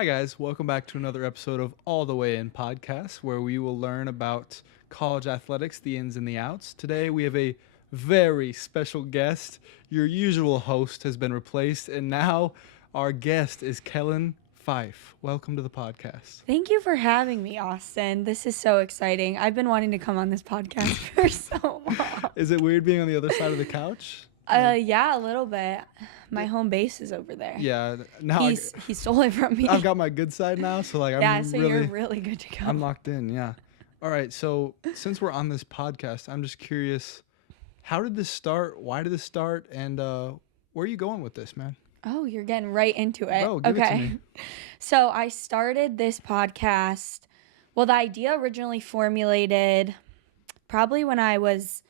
Hi, guys. Welcome back to another episode of All the Way In podcast, where we will learn about college athletics, the ins and the outs. Today, we have a very special guest. Your usual host has been replaced, and now our guest is Kellen Fife. Welcome to the podcast. Thank you for having me, Austin. This is so exciting. I've been wanting to come on this podcast for so long. Is it weird being on the other side of the couch? Yeah, a little bit. My home base is over there. Yeah. Now He stole it from me. I've got my good side now, so like you're really good to go. I'm locked in. Yeah. All right. So since we're on this podcast, I'm just curious, how did this start? Why did this start? And where are you going with this, man? Oh, you're getting right into it. Bro, give it to me. So I started this podcast. Well, the idea originally formulated probably when I was,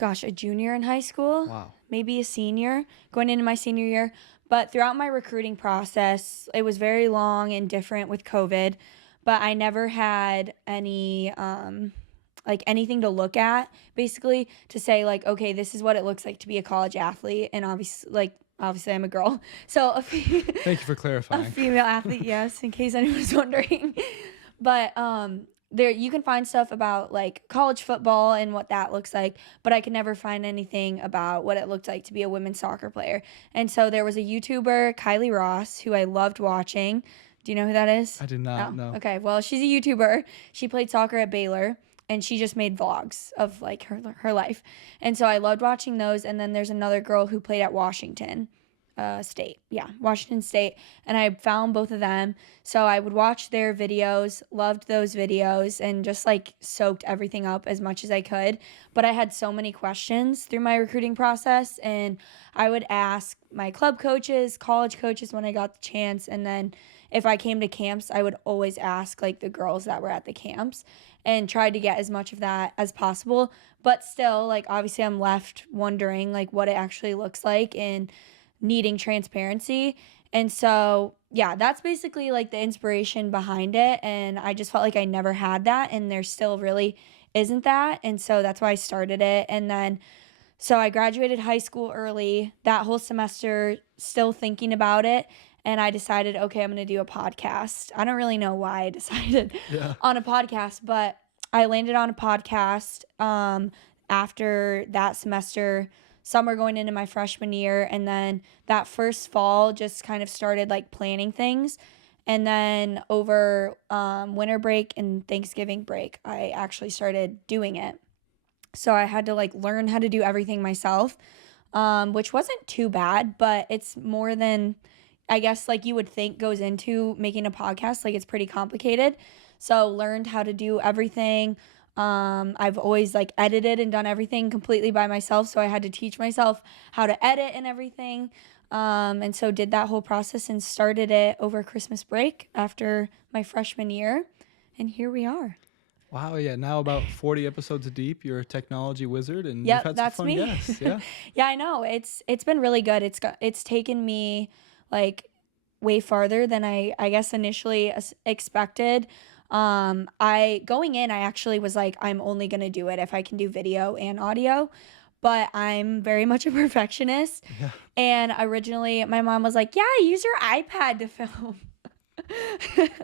a junior in high school. Wow. Maybe a senior, going into my senior year. But throughout my recruiting process, it was very long and different with COVID. But I never had any, anything to look at, basically, to say, okay, this is what it looks like to be a college athlete. And obviously I'm a girl. So Thank you for clarifying. A female athlete, yes, in case anyone was wondering. But there you can find stuff about college football and what that looks like, but I could never find anything about what it looked like to be a women's soccer player. And so there was a YouTuber, Kylie Ross, who I loved watching. Do you know who that is? I did not know. Okay, well, she's a YouTuber. She played soccer at Baylor, and she just made vlogs of her life. And so I loved watching those. And then there's another girl who played at Washington State. Yeah, Washington State. And I found both of them. So I would watch their videos, loved those videos, and just soaked everything up as much as I could. But I had so many questions through my recruiting process, and I would ask my club coaches, college coaches when I got the chance. And then if I came to camps, I would always ask the girls that were at the camps and tried to get as much of that as possible. But still, obviously I'm left wondering what it actually looks like and needing transparency. And so, yeah, that's basically the inspiration behind it. And I just felt like I never had that, and there still really isn't that. And so that's why I started it. And then, so I graduated high school early, that whole semester, still thinking about it. And I decided, okay, I'm going to do a podcast. I don't really know why I decided on a podcast, but I landed on a podcast after that semester, summer going into my freshman year. And then that first fall just kind of started planning things. And then over winter break and Thanksgiving break, I actually started doing it. So I had to learn how to do everything myself, which wasn't too bad, but it's more than I guess you would think goes into making a podcast. It's pretty complicated. So learned how to do everything. I've always edited and done everything completely by myself. So I had to teach myself how to edit and everything. And so did that whole process and started it over Christmas break after my freshman year. And here we are. Wow, yeah. Now about 40 episodes deep, you're a technology wizard, and Yep, you've had that's some fun me. guests. Yeah. Yeah, I know. It's been really good. It's taken me way farther than I guess initially expected. Going in, I actually was I'm only going to do it if I can do video and audio, but I'm very much a perfectionist. Yeah. And originally my mom was yeah, use your iPad to film.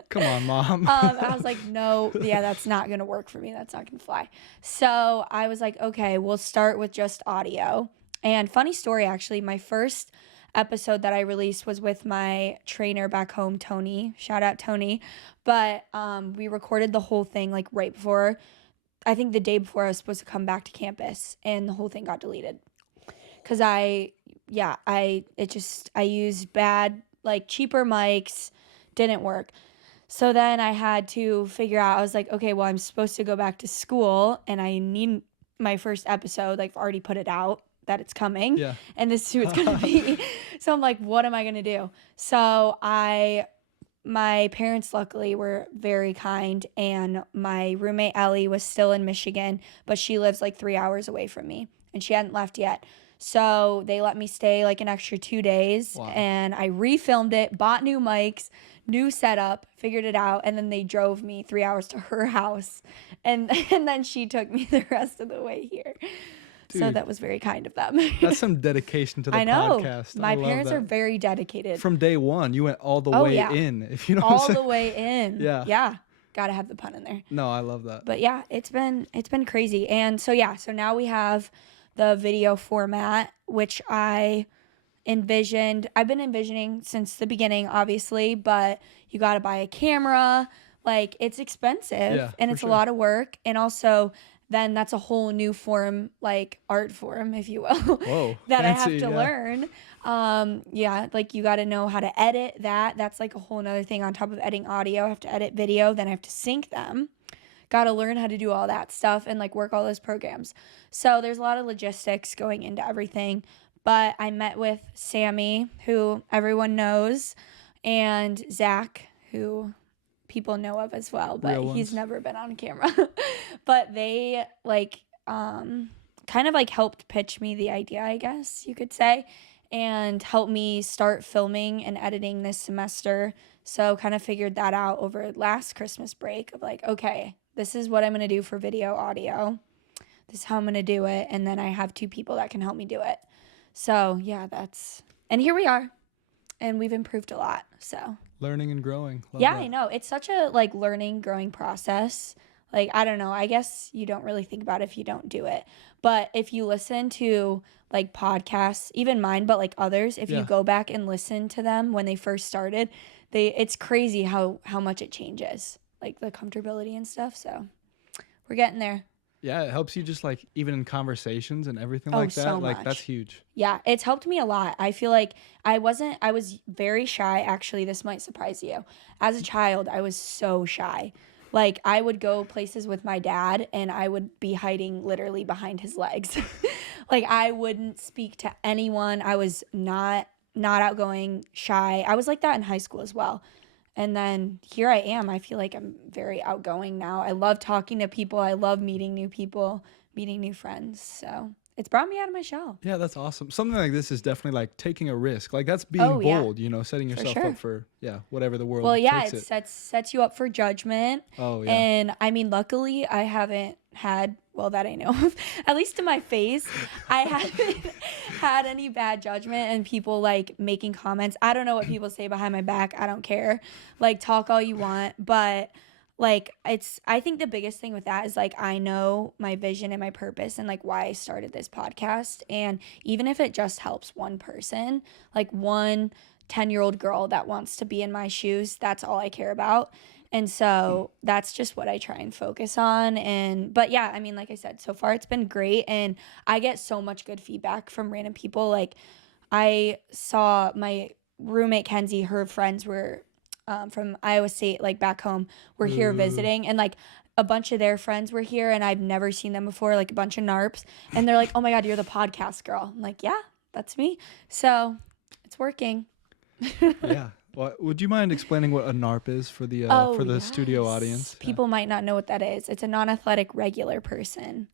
Come on, Mom. I was no, yeah, that's not going to work for me. That's not going to fly. So I was okay, we'll start with just audio. And funny story, actually, my first episode that I released was with my trainer back home, Tony. Shout out, Tony. But we recorded the whole thing right before, I think the day before I was supposed to come back to campus, and the whole thing got deleted. Because I used bad, cheaper mics, didn't work. So then I had to figure out, I was okay, well, I'm supposed to go back to school, and I need my first episode, I've already put it out that it's coming, and this is who it's gonna be. So I'm what am I gonna do? So my parents luckily were very kind, and my roommate Ellie was still in Michigan, but she lives 3 hours away from me, and she hadn't left yet. So they let me stay an extra 2 days. Wow. And I refilmed it, bought new mics, new setup, figured it out, and then they drove me 3 hours to her house, and then she took me the rest of the way here. So Dude. that was very kind of them. That's some dedication to the I know. podcast. My I love parents that. are very dedicated. From day one, you went all the Oh, way yeah. in, if you know what All I'm the saying. way in. Yeah. Yeah. Gotta have the pun in there. No, I love that. But yeah, it's been crazy. And so so now we have the video format, which I've been envisioning since the beginning, obviously, but you got to buy a camera. Like, it's expensive, Yeah, and for it's sure. a lot of work. And also, then that's a whole new form, like art form, if you will, Whoa, that I fancy, have to yeah. learn. Like, you got to know how to edit that. That's like a whole nother thing on top of editing audio. I have to edit video, then I have to sync them. Got to learn how to do all that stuff and like work all those programs. So there's a lot of logistics going into everything. But I met with Sammy, who everyone knows, and Zach, who people know of as well, but Real he's ones. never been on camera. But they kind of like helped pitch me the idea, I guess you could say, and helped me start filming and editing this semester. So kind of figured that out over last Christmas break of like, okay, this is what I'm going to do for video, audio. This is how I'm going to do it. And then I have 2 people that can help me do it. So yeah, and here we are, and we've improved a lot. So Learning and growing. Love yeah, that. I know. It's such a like learning, growing process. Like, I don't know. I guess you don't really think about it if you don't do it. But if you listen to like podcasts, even mine, but like others, if you go back and listen to them when they first started, it's crazy how much it changes, like the comfortability and stuff. So we're getting there. Yeah, it helps you just like even in conversations and everything Oh, like that. so Like much. that's huge. Yeah, it's helped me a lot. I feel like I was very shy. Actually, this might surprise you. As a child, I was so shy. Like, I would go places with my dad and I would be hiding literally behind his legs. Like, I wouldn't speak to anyone. I was not outgoing, shy. I was like that in high school as well. And then here I am. I feel like I'm very outgoing now. I love talking to people. I love meeting new people, meeting new friends. So it's brought me out of my shell. Yeah, that's awesome. Something like this is definitely like taking a risk. Like that's being Oh, yeah. bold, setting yourself sure. up for whatever the world Well, yeah, takes it sets you up for judgment. Oh, yeah. And I mean, luckily, I haven't had, well, that I know of, at least to my face, I haven't had any bad judgment and people like making comments. I don't know what people say behind my back. I don't care. Like, talk all you want, but like I think the biggest thing with that is like I know my vision and my purpose and like why I started this podcast. And even if it just helps one person, like one 10-year-old girl that wants to be in my shoes, that's all I care about. And so that's just what I try and focus on. But yeah, I mean, like I said, so far it's been great. And I get so much good feedback from random people. Like, I saw my roommate, Kenzie, her friends were from Iowa State, like back home, were here visiting. And like a bunch of their friends were here and I've never seen them before, like a bunch of NARPs. And they're like, oh my God, you're the podcast girl. I'm like, yeah, that's me. So it's working. Yeah. Well, would you mind explaining what a NARP is for the studio audience? People might not know what that is. It's a non-athletic regular person.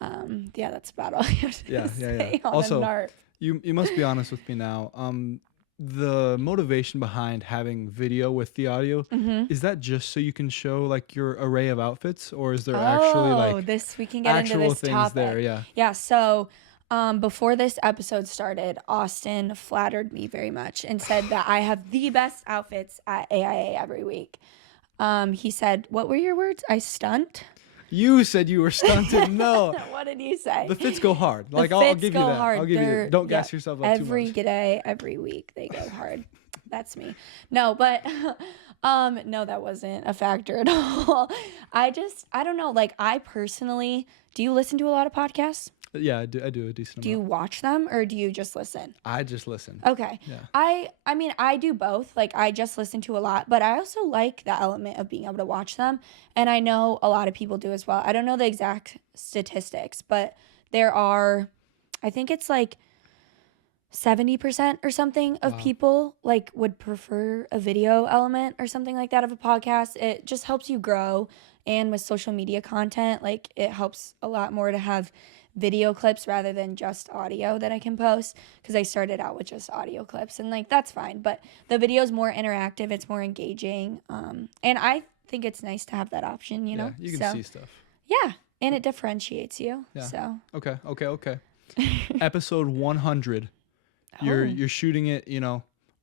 Yeah, that's about all I have to say on Also, a NARP. You must be honest with me now. The motivation behind having video with the audio, is that just so you can show like your array of outfits, or is there actually like we can get into actual this things topic. there? Yeah. Yeah, so before this episode started, Austin flattered me very much and said that I have the best outfits at AIA every week. He said, what were your words? I stunt? You said you were stunted. No. What did you say? The fits go hard. Like I'll fits give you go that. hard. I'll give you that. Don't gas yourself up too every much. day, every week they go hard. That's me. No, but no, that wasn't a factor at all. I don't know. Like, I personally, do you listen to a lot of podcasts? Yeah, I do a decent amount. Do you watch them or do you just listen? I just listen. Okay. Yeah. I mean, I do both. Like, I just listen to a lot, but I also like the element of being able to watch them. And I know a lot of people do as well. I don't know the exact statistics, but there are, I think it's like 70% or something of people like would prefer a video element or something like that of a podcast. It just helps you grow. And with social media content, like, it helps a lot more to have video clips rather than just audio that I can post, because I started out with just audio clips and like that's fine, but the video is more interactive, it's more engaging, and I think it's nice to have that option, Yeah, you can see stuff. Yeah, And it differentiates you. Yeah. So. Okay. Episode 100. Oh. You're shooting it,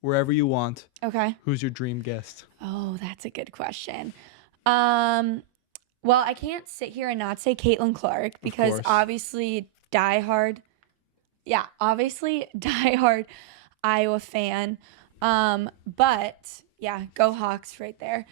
wherever you want. Okay. Who's your dream guest? Oh, that's a good question. Well, I can't sit here and not say Caitlin Clark because obviously diehard Iowa fan. But yeah, go Hawks right there.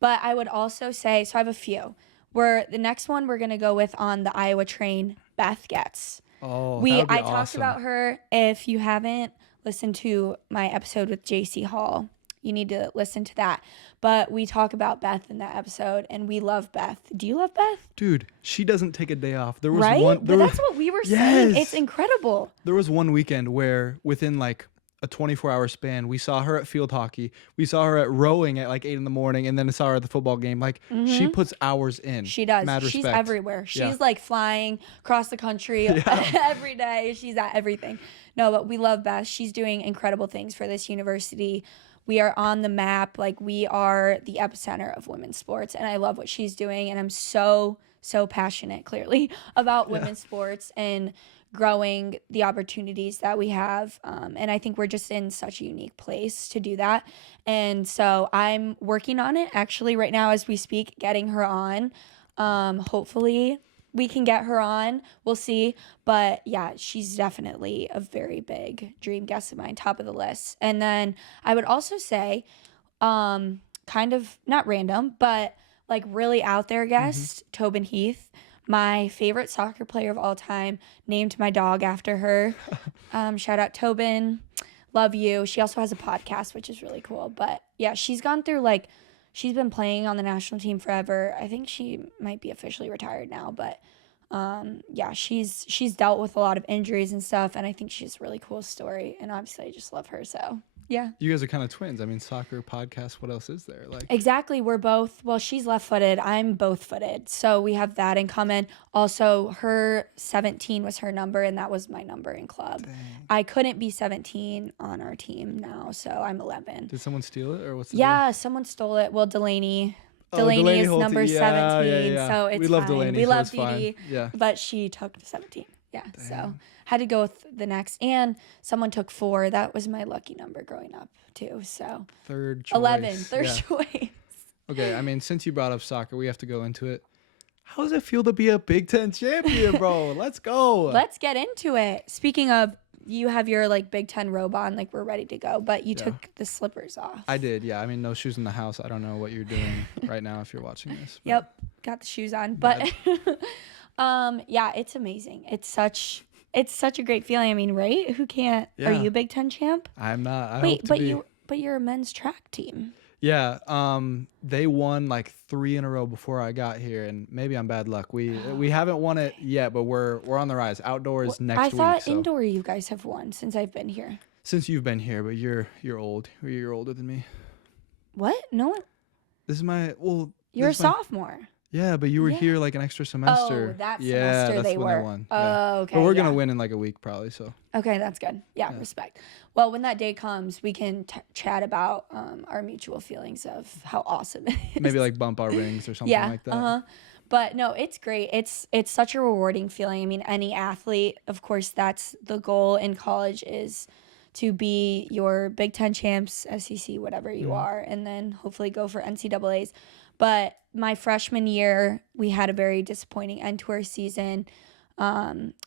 But I would also say, so I have a few. The next one we're gonna go with on the Iowa train, Beth Getz. Oh, that would be I awesome. talked about her. If you haven't listened to my episode with JC Hall, you need to listen to that. But we talk about Beth in that episode, and we love Beth. Do you love Beth? Dude, she doesn't take a day off. There was right? one. But that's what we were saying. It's incredible. There was one weekend where within like a 24-hour span, we saw her at field hockey. We saw her at rowing at like 8 a.m, and then I saw her at the football game. Like she puts hours in. She does. Mad She's respect. everywhere. She's like flying across the country every day. She's at everything. No, but we love Beth. She's doing incredible things for this university. We are on the map. Like, we are the epicenter of women's sports, and I love what she's doing. And I'm so passionate, clearly, about women's sports and growing the opportunities that we have. And I think we're just in such a unique place to do that. And so I'm working on it actually right now as we speak, getting her on. Hopefully we can get her on. We'll see. But yeah, she's definitely a very big dream guest of mine, top of the list. And then I would also say, kind of not random, but like really out there guest, Tobin Heath, my favorite soccer player of all time, named my dog after her. Shout out Tobin. Love you. She also has a podcast, which is really cool. But yeah, she's gone through she's been playing on the national team forever. I think she might be officially retired now, but yeah, she's dealt with a lot of injuries and stuff, and I think she's a really cool story, and obviously I just love her. So yeah, you guys are kind of twins. I mean, soccer, podcast, what else is there? Like exactly, we're both, well, she's left-footed, I'm both-footed, so we have that in common. Also, her 17 was her number, and that was my number in club. Dang. I couldn't be 17 on our team now, so I'm 11. Did someone steal it, or what's the deal? Someone stole it. Well, Delaney is number 17, so it's love fine. Delaney, we so love it's Dee fine. but she took 17. Yeah, Damn. so had to go with the next. And someone took 4. That was my lucky number growing up too. So third choice. 11, third choice. Okay, I mean, since you brought up soccer, we have to go into it. How does it feel to be a Big Ten champion, bro? Let's go. Let's get into it. Speaking of, you have your Big Ten robe on, we're ready to go, but you took the slippers off. I did, yeah. I mean, no shoes in the house. I don't know what you're doing right now if you're watching this. Yep, got the shoes on, but yeah, it's amazing. It's such a great feeling. I mean, right? Who can't? Yeah. Are you a Big Ten champ? I'm not. Wait, but you're a men's track team. Yeah, they won 3 in a row before I got here, and maybe I'm bad luck. We haven't won it yet, but we're on the rise. Outdoors next week. I thought indoor you guys have won since I've been here. Since you've been here, but you're old. You're older than me. What? No. This is my You're a sophomore. Yeah, but you were here an extra semester. Oh, that semester that's they when were. They won. Oh, okay. But we're gonna win in a week probably. So. Okay, that's good. Yeah, respect. Well, when that day comes, we can chat about our mutual feelings of how awesome it is. Maybe bump our rings or something like that. But no, it's great. It's such a rewarding feeling. I mean, any athlete, of course, that's the goal in college is to be your Big Ten champs, SEC, whatever you are, and then hopefully go for NCAAs. But my freshman year, we had a very disappointing end to our season.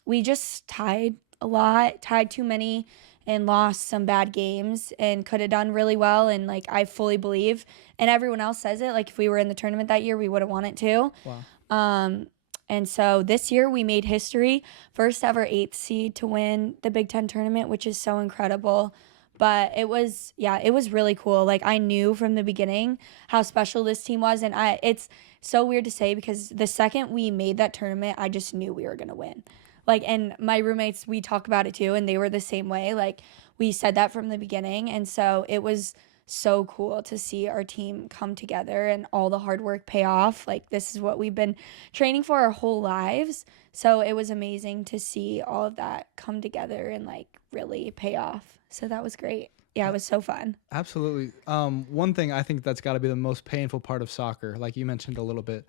We just tied a lot, tied too many, and lost some bad games and could have done really well. And I fully believe, and everyone else says it, if we were in the tournament that year, we would have won it too. Wow. And so this year we made history, first ever 8th seed to win the Big Ten tournament, which is so incredible. But it was really cool. I knew from the beginning how special this team was. And it's so weird to say because the second we made that tournament, I just knew we were going to win. And my roommates, we talk about it too, and they were the same way. We said that from the beginning. And so it was so cool to see our team come together and all the hard work pay off. This is what we've been training for our whole lives. So it was amazing to see all of that come together and really pay off. So that was great. Yeah, it was so fun. Absolutely. One thing I think that's got to be the most painful part of soccer, like you mentioned a little bit,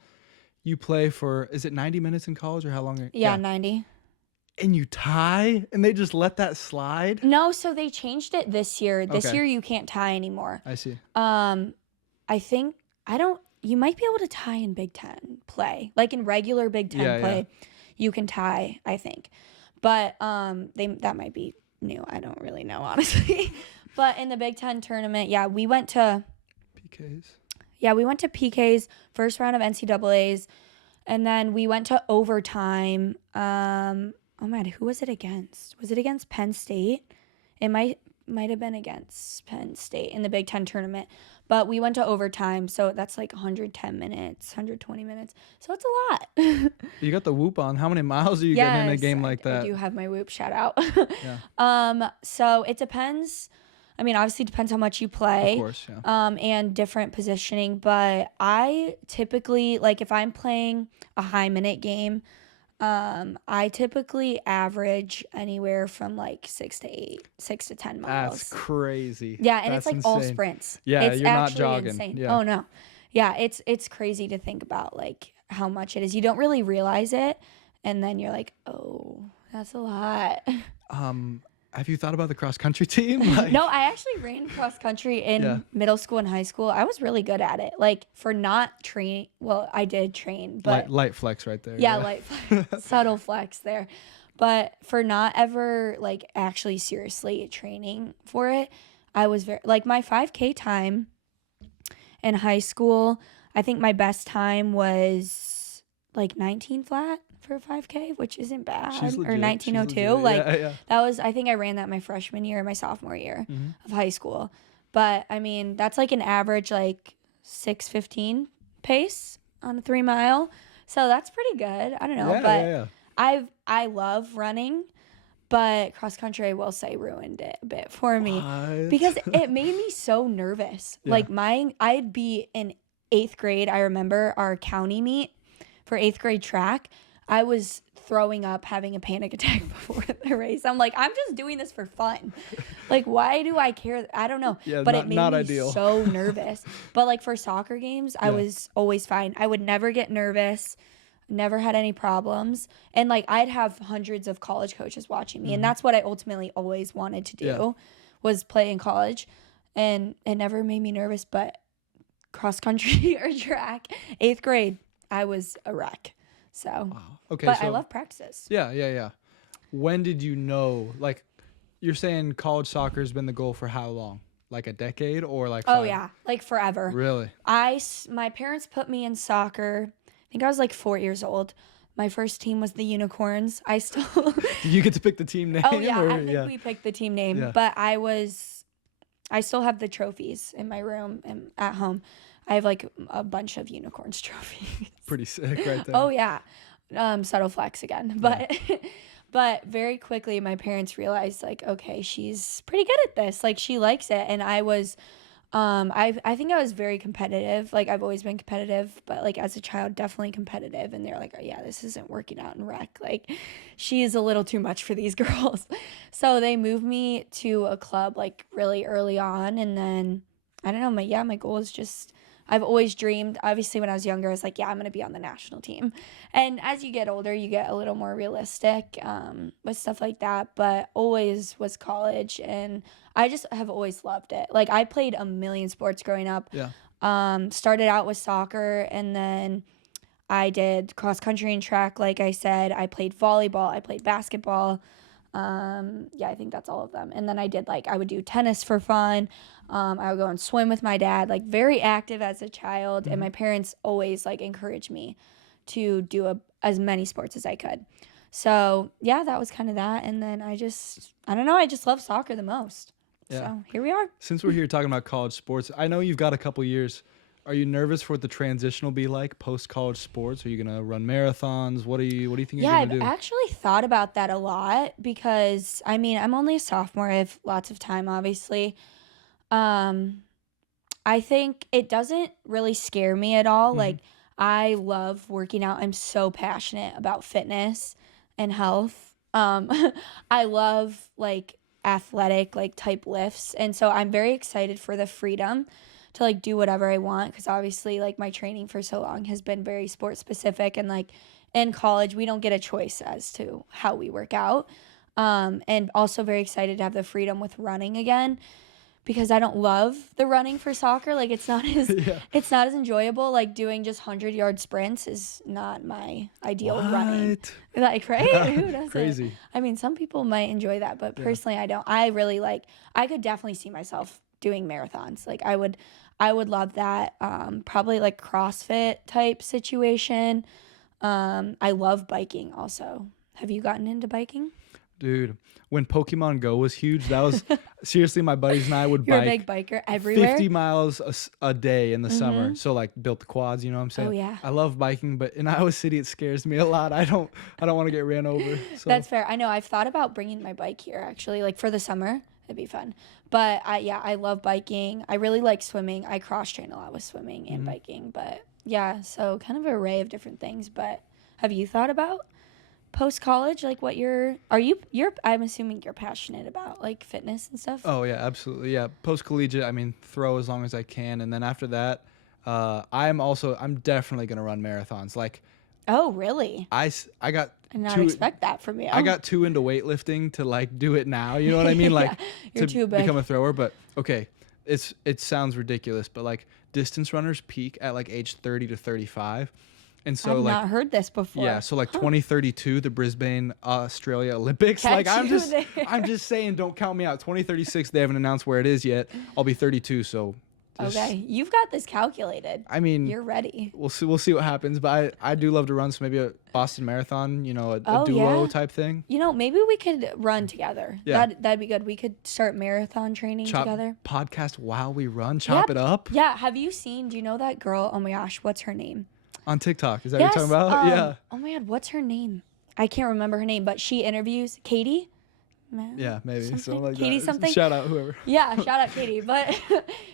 you play for, is it 90 minutes in college or how long? Yeah, 90. And you tie and they just let that slide? No, so they changed it this year. This Okay. year you can't tie anymore. I see. I think you might be able to tie in Big Ten play. Like in regular Big Ten play, you can tie, I think. But that might be new. I don't really know, honestly. But in the Big Ten tournament, we went to PKs. Yeah, we went to PKs, first round of NCAAs, and then we went to overtime. Oh man, who was it against? Was it against Penn State? It might have been against Penn State in the Big Ten tournament. But we went to overtime, so that's like 110 minutes, 120 minutes. So it's a lot. You got the whoop on. How many miles are you getting in a game like that? I do have my whoop, shout out. Yeah. So it depends. I mean, obviously it depends how much you play. Of course, yeah. And different positioning. But I typically, like if I'm playing a high minute game, I typically average anywhere from like 6 to 10 miles. That's crazy. Yeah, and That's it's like insane. all sprints. Yeah, it's you're not actually jogging. insane. Yeah. Oh no. Yeah, it's crazy to think about like how much it is. You don't really realize it, and then you're like, oh, that's a lot. Have you thought about the cross country team? Like, No, I actually ran cross country in middle school and high school. I was really good at it. Like for not training, well, I did train, but light flex right there. yeah, light flex, subtle flex there. But for not ever like actually seriously training for it, I was very like my 5K time in high school. I think my best time was like 19 flat for a 5K, which isn't bad. She's legit. Or 1902. Like, that was, I think I ran that my freshman year, my sophomore year of high school. But I mean, that's like an average like 6:15 pace on a 3 mile. So that's pretty good. I don't know. I love running, but cross country, I will say, ruined it a bit for me. Because it made me so nervous. Yeah. Like I'd be in 8th grade. I remember our county meet for 8th grade track. I was throwing up, having a panic attack before the race. I'm like, I'm just doing this for fun. Like, why do I care? I don't know. Yeah, but it made me ideal. so nervous. But like for soccer games, I was always fine. I would never get nervous, never had any problems. And like I'd have hundreds of college coaches watching me. And that's what I ultimately always wanted to do was play in college. And it never made me nervous. But cross country or track, 8th grade, I was a wreck. So, wow. Okay, but I love practices. Yeah. When did you know, like, you're saying college soccer has been the goal for how long? Like a decade or like 5? Oh, yeah. Like forever. Really? My parents put me in soccer. I think I was like 4 years old. My first team was the Unicorns. I still... Did you get to pick the team name? Oh, yeah. I think we picked the team name. Yeah. But I still have the trophies in my room and at home. I have like a bunch of Unicorns trophies. Pretty sick right there. Oh, yeah. Subtle flex again. But but very quickly my parents realized like, okay, she's pretty good at this. Like she likes it. And I was I think I was very competitive. Like I've always been competitive, but like as a child definitely competitive. And they're like, oh yeah, this isn't working out in rec. Like she is a little too much for these girls. So they moved me to a club like really early on. And then I don't know, my goal is just I've always dreamed, obviously when I was younger, I was like, yeah, I'm going to be on the national team. And as you get older, you get a little more realistic with stuff like that. But always was college, and I just have always loved it. Like I played a million sports growing up. Yeah. Started out with soccer, and then I did cross country and track, like I said. I played volleyball. I played basketball. I think that's all of them. And then I would do tennis for fun. I would go and swim with my dad, like very active as a child. And my parents always like encouraged me to do as many sports as I could. So yeah, that was kind of that. And then I don't know, I just love soccer the most. Yeah. So here we are. Since we're here talking about college sports, I know you've got a couple years. Are you nervous for what the transition will be like post-college sports? Are you going to run marathons? What do you think you're going to do? Yeah, I've actually thought about that a lot because, I mean, I'm only a sophomore. I have lots of time, obviously. I think it doesn't really scare me at all. Like, I love working out. I'm so passionate about fitness and health. I love, like, athletic, like, type lifts. And so I'm very excited for the freedom to like do whatever I want, because obviously like my training for so long has been very sport specific, and like in college we don't get a choice as to how we work out. And also very excited to have the freedom with running again, because I don't love the running for soccer. Like it's not as Yeah. it's not as enjoyable. Like doing just 100-yard sprints is not my ideal running. Like, right? Yeah, Who does crazy. it? I mean, some people might enjoy that, but personally I don't. I really like, I could definitely see myself doing marathons. Like I would love that. Probably like CrossFit type situation. I love biking also. Have you gotten into biking? Dude, when Pokemon Go was huge, that was seriously, my buddies and I would You're a bike big biker everywhere. 50 miles a day in the summer. So like built the quads, you know what I'm saying? Oh, yeah. I love biking, but in Iowa City it scares me a lot. I don't want to get ran over. So That's fair. I know. I've thought about bringing my bike here actually, like for the summer. It'd be fun. But I love biking. I really like swimming. I cross train a lot with swimming and biking. But yeah, so kind of an array of different things. But have you thought about post college, like what you're I'm assuming you're passionate about like fitness and stuff? Oh yeah, absolutely. Yeah, post collegiate, I mean, throw as long as I can, and then after that, I'm definitely gonna run marathons. Like, Oh, really? I got I did not too, expect that from you. I got too into weightlifting to like do it now. You know what I mean? Like you're to too big. become a thrower. But okay, it sounds ridiculous, but like distance runners peak at like age 30 to 35. And so I've like not heard this before. yeah, so like 2032, the Brisbane, Australia Olympics. Like Catch you there. I'm just saying, don't count me out. 2036, they haven't announced where it is yet. I'll be 32, so just, Okay, you've got this calculated. I mean, You're ready. we'll see what happens. But I do love to run, so maybe a Boston Marathon, you know, a Oh, duo yeah. type thing. You know, maybe we could run together. Yeah. That'd be good. We could start marathon training together. Podcast while we run, chop Yep. it up Yeah. Have you seen? Do you know that girl? Oh my gosh, what's her name? on TikTok. Is that what you're talking about? Yeah. Oh my god, what's her name? I can't remember her name, but she interviews Katie. Yeah, maybe Something? something like Katie that. something? Shout out whoever. Yeah, shout out Katie. But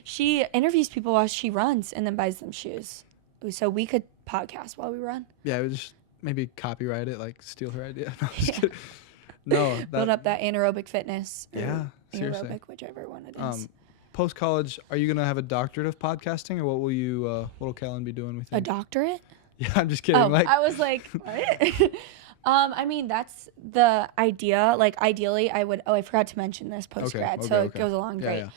she interviews people while she runs and then buys them shoes. So we could podcast while we run. Yeah, we just maybe copyright it, like steal her idea. No, I'm just kidding. No, Build up that anaerobic fitness. Or Yeah, seriously. Aerobic, whichever one it is. Post college, are you gonna have a doctorate of podcasting, or what will you? What will Kellen be doing? We A think. doctorate? Yeah, I'm just kidding. Oh, like, I was like, what? I mean, that's the idea. Like, ideally, I would. Oh, I forgot to mention this post grad, okay, so okay. it goes along Yeah, great. yeah.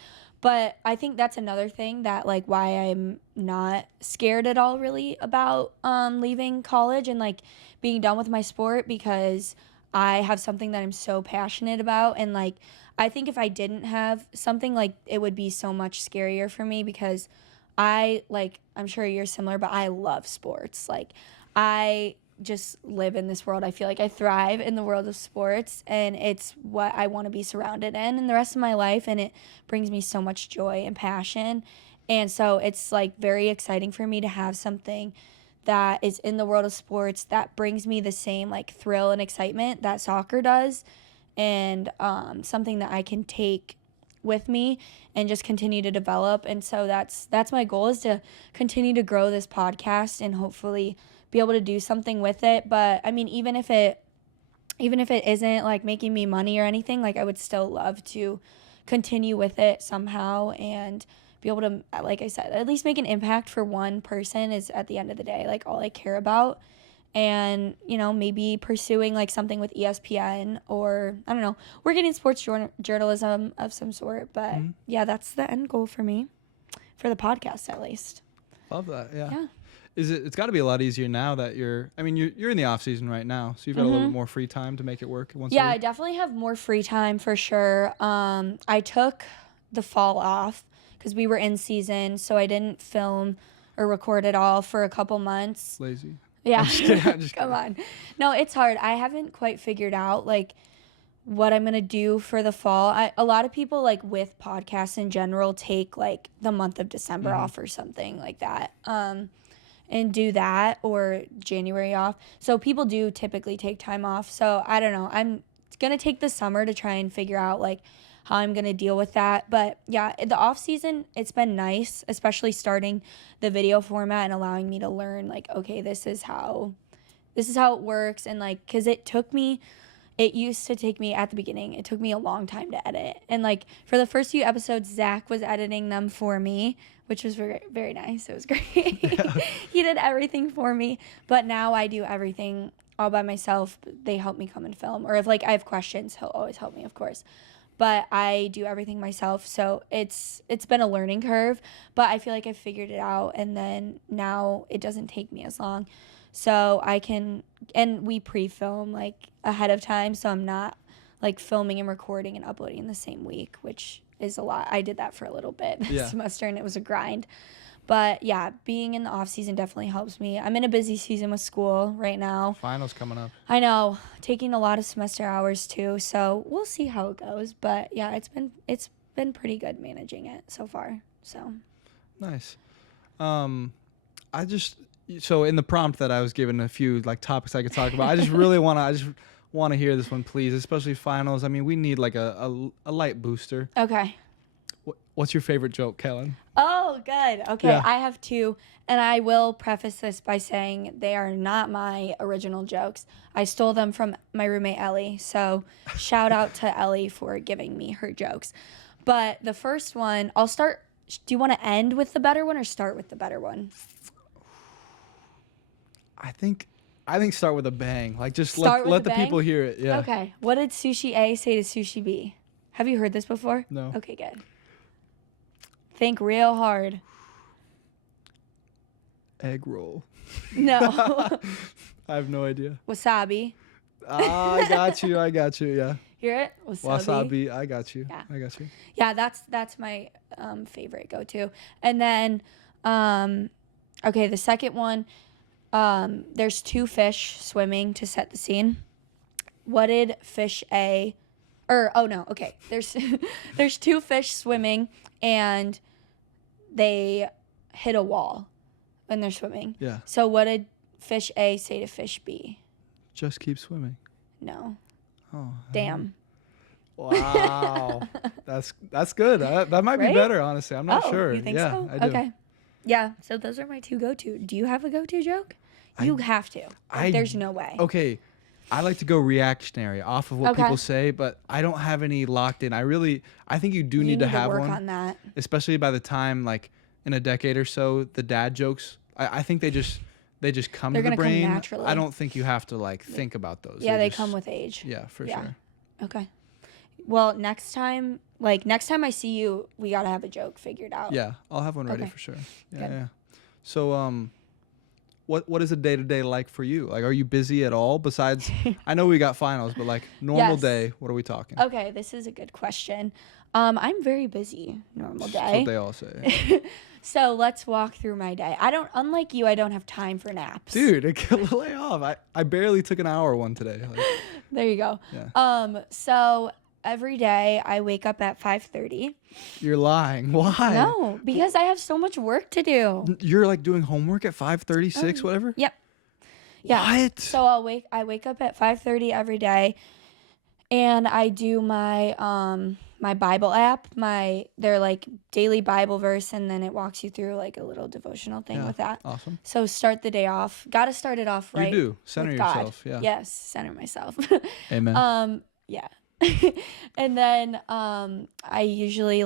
But I think that's another thing that, like, why I'm not scared at all, really, about leaving college and like being done with my sport, because I have something that I'm so passionate about, and like, I think if I didn't have something, like, it would be so much scarier for me, because I'm sure you're similar, but I love sports. Like, I just live in this world. I feel like I thrive in the world of sports, and it's what I want to be surrounded in the rest of my life, and it brings me so much joy and passion. And so it's like very exciting for me to have something that is in the world of sports that brings me the same like thrill and excitement that soccer does, and something that I can take with me and just continue to develop. And so that's my goal, is to continue to grow this podcast and hopefully be able to do something with it. But I mean, even if it isn't like making me money or anything, like, I would still love to continue with it somehow and be able to, like I said, at least make an impact for one person is at the end of the day like all I care about. And, you know, maybe pursuing like something with ESPN, or I don't know, working in sports journalism of some sort. But yeah, that's the end goal for me, for the podcast at least. love that. Yeah. Yeah. It's got to be a lot easier now that you're in the off season right now, so you've got a little bit more free time to make it work once a Yeah, I week. definitely have more free time for sure. I took the fall off because we were in season, so I didn't film or record at all for a couple months. Lazy. Yeah. I'm just kidding. Come on. No, it's hard. I haven't quite figured out like what I'm going to do for the fall. A lot of people like with podcasts in general take like the month of December off or something like that. And do that, or January off. So people do typically take time off. So I don't know. I'm going to take the summer to try and figure out like how I'm going to deal with that. But yeah, the off season, it's been nice, especially starting the video format and allowing me to learn like, okay, this is how it works. And like, cause it took me it used to take me at the beginning, it took me a long time to edit. And like for the first few episodes, Zach was editing them for me, which was very, very nice. It was great. Yeah. He did everything for me. But now I do everything all by myself. They help me come and film. Or if like I have questions, he'll always help me, of course. But I do everything myself. So it's been a learning curve. But I feel like I've figured it out. And then now it doesn't take me as long. So I can, and we pre-film like ahead of time, so I'm not like filming and recording and uploading the same week, which is a lot. I did that for a little bit this semester, and it was a grind. But yeah, being in the off season definitely helps me. I'm in a busy season with school right now. Finals coming up. I know, taking a lot of semester hours too, so we'll see how it goes. But yeah, it's been pretty good managing it so far. So Nice. So in the prompt that I was given, a few like topics I could talk about. I just want to hear this one, please, especially finals. I mean, we need like a light booster. okay. What's your favorite joke, Kellen? Oh, good. Okay, Yeah. I have two, and I will preface this by saying they are not my original jokes. I stole them from my roommate Ellie, so shout out to Ellie for giving me her jokes. But the first one, I'll start. Do you want to end with the better one or start with the better one? I think start with a bang. Like just Start with let a the bang? people hear it. Yeah. Okay. What did Sushi A say to Sushi B? Have you heard this before? No. Okay, good. Think real hard. Egg roll. No. I have no idea. Wasabi. I got you. Yeah. Hear it? Wasabi. I got you. Yeah. I got you. Yeah, that's my favorite go-to. And then, okay, the second one, there's two fish swimming to set the scene. What did fish A, there's there's two fish swimming and they hit a wall when they're swimming. Yeah. So what did fish A say to fish B? Just keep swimming. No. Oh. Damn. Wow. That's good. That might be Right? better, honestly. I'm not sure. You think yeah, so? I do. Okay. Yeah, so those are my two go-to. Do you have a go-to joke? You have to. There's no way. Okay. I like to go reactionary off of what Okay. people say, but I don't have any locked in. I think you do need to have work one. on that. Especially by the time, like, in a decade or so, the dad jokes, I think they just come They're to the gonna come brain. naturally. I don't think you have to, like, think about those. Yeah, they just- come with age. Yeah, for Yeah. sure. Okay. Well, next time I see you, we gotta have a joke figured out. Yeah, I'll have one ready Okay. for sure. Yeah, Good. yeah. So, what is a day-to-day like for you? Like, are you busy at all besides, I know we got finals, but like normal Yes. day, what are we talking? Okay, this is a good question. I'm very busy normal That's day. what they all say. So let's walk through my day. Unlike you, I don't have time for naps. Dude, lay off. I barely took an hour one today. Like, There you go. yeah. So every day I wake up at 5:30. You're lying. Why? No, because I have so much work to do. You're like doing homework at 5:36, whatever? Yep. Yeah. What? So I wake up at 5:30 every day, and I do my my Bible app. They're like daily Bible verse, and then it walks you through like a little devotional thing Yeah, with that. Awesome. So start the day off. Got to start it off right. You do. Center with God. yourself. Yeah. Yes, center myself. Amen. Yeah. And then I usually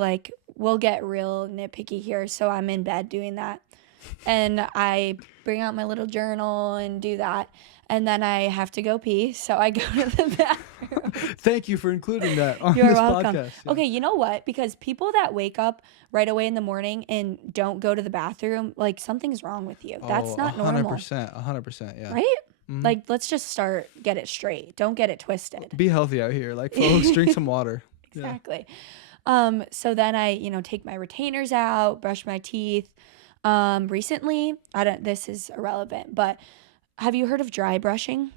we'll get real nitpicky here, so I'm in bed doing that. And I bring out my little journal and do that. And then I have to go pee, so I go to the bathroom. Thank you for including that on You're this welcome. podcast. Yeah. Okay, you know what? Because people that wake up right away in the morning and don't go to the bathroom, something's wrong with you. That's not normal. 100%, yeah. Right? Mhm. Let's just get it straight. Don't get it twisted. Be healthy out here. Like, folks, drink some water. Yeah. Exactly. So then I, take my retainers out, brush my teeth. Recently, this is irrelevant, but have you heard of dry brushing?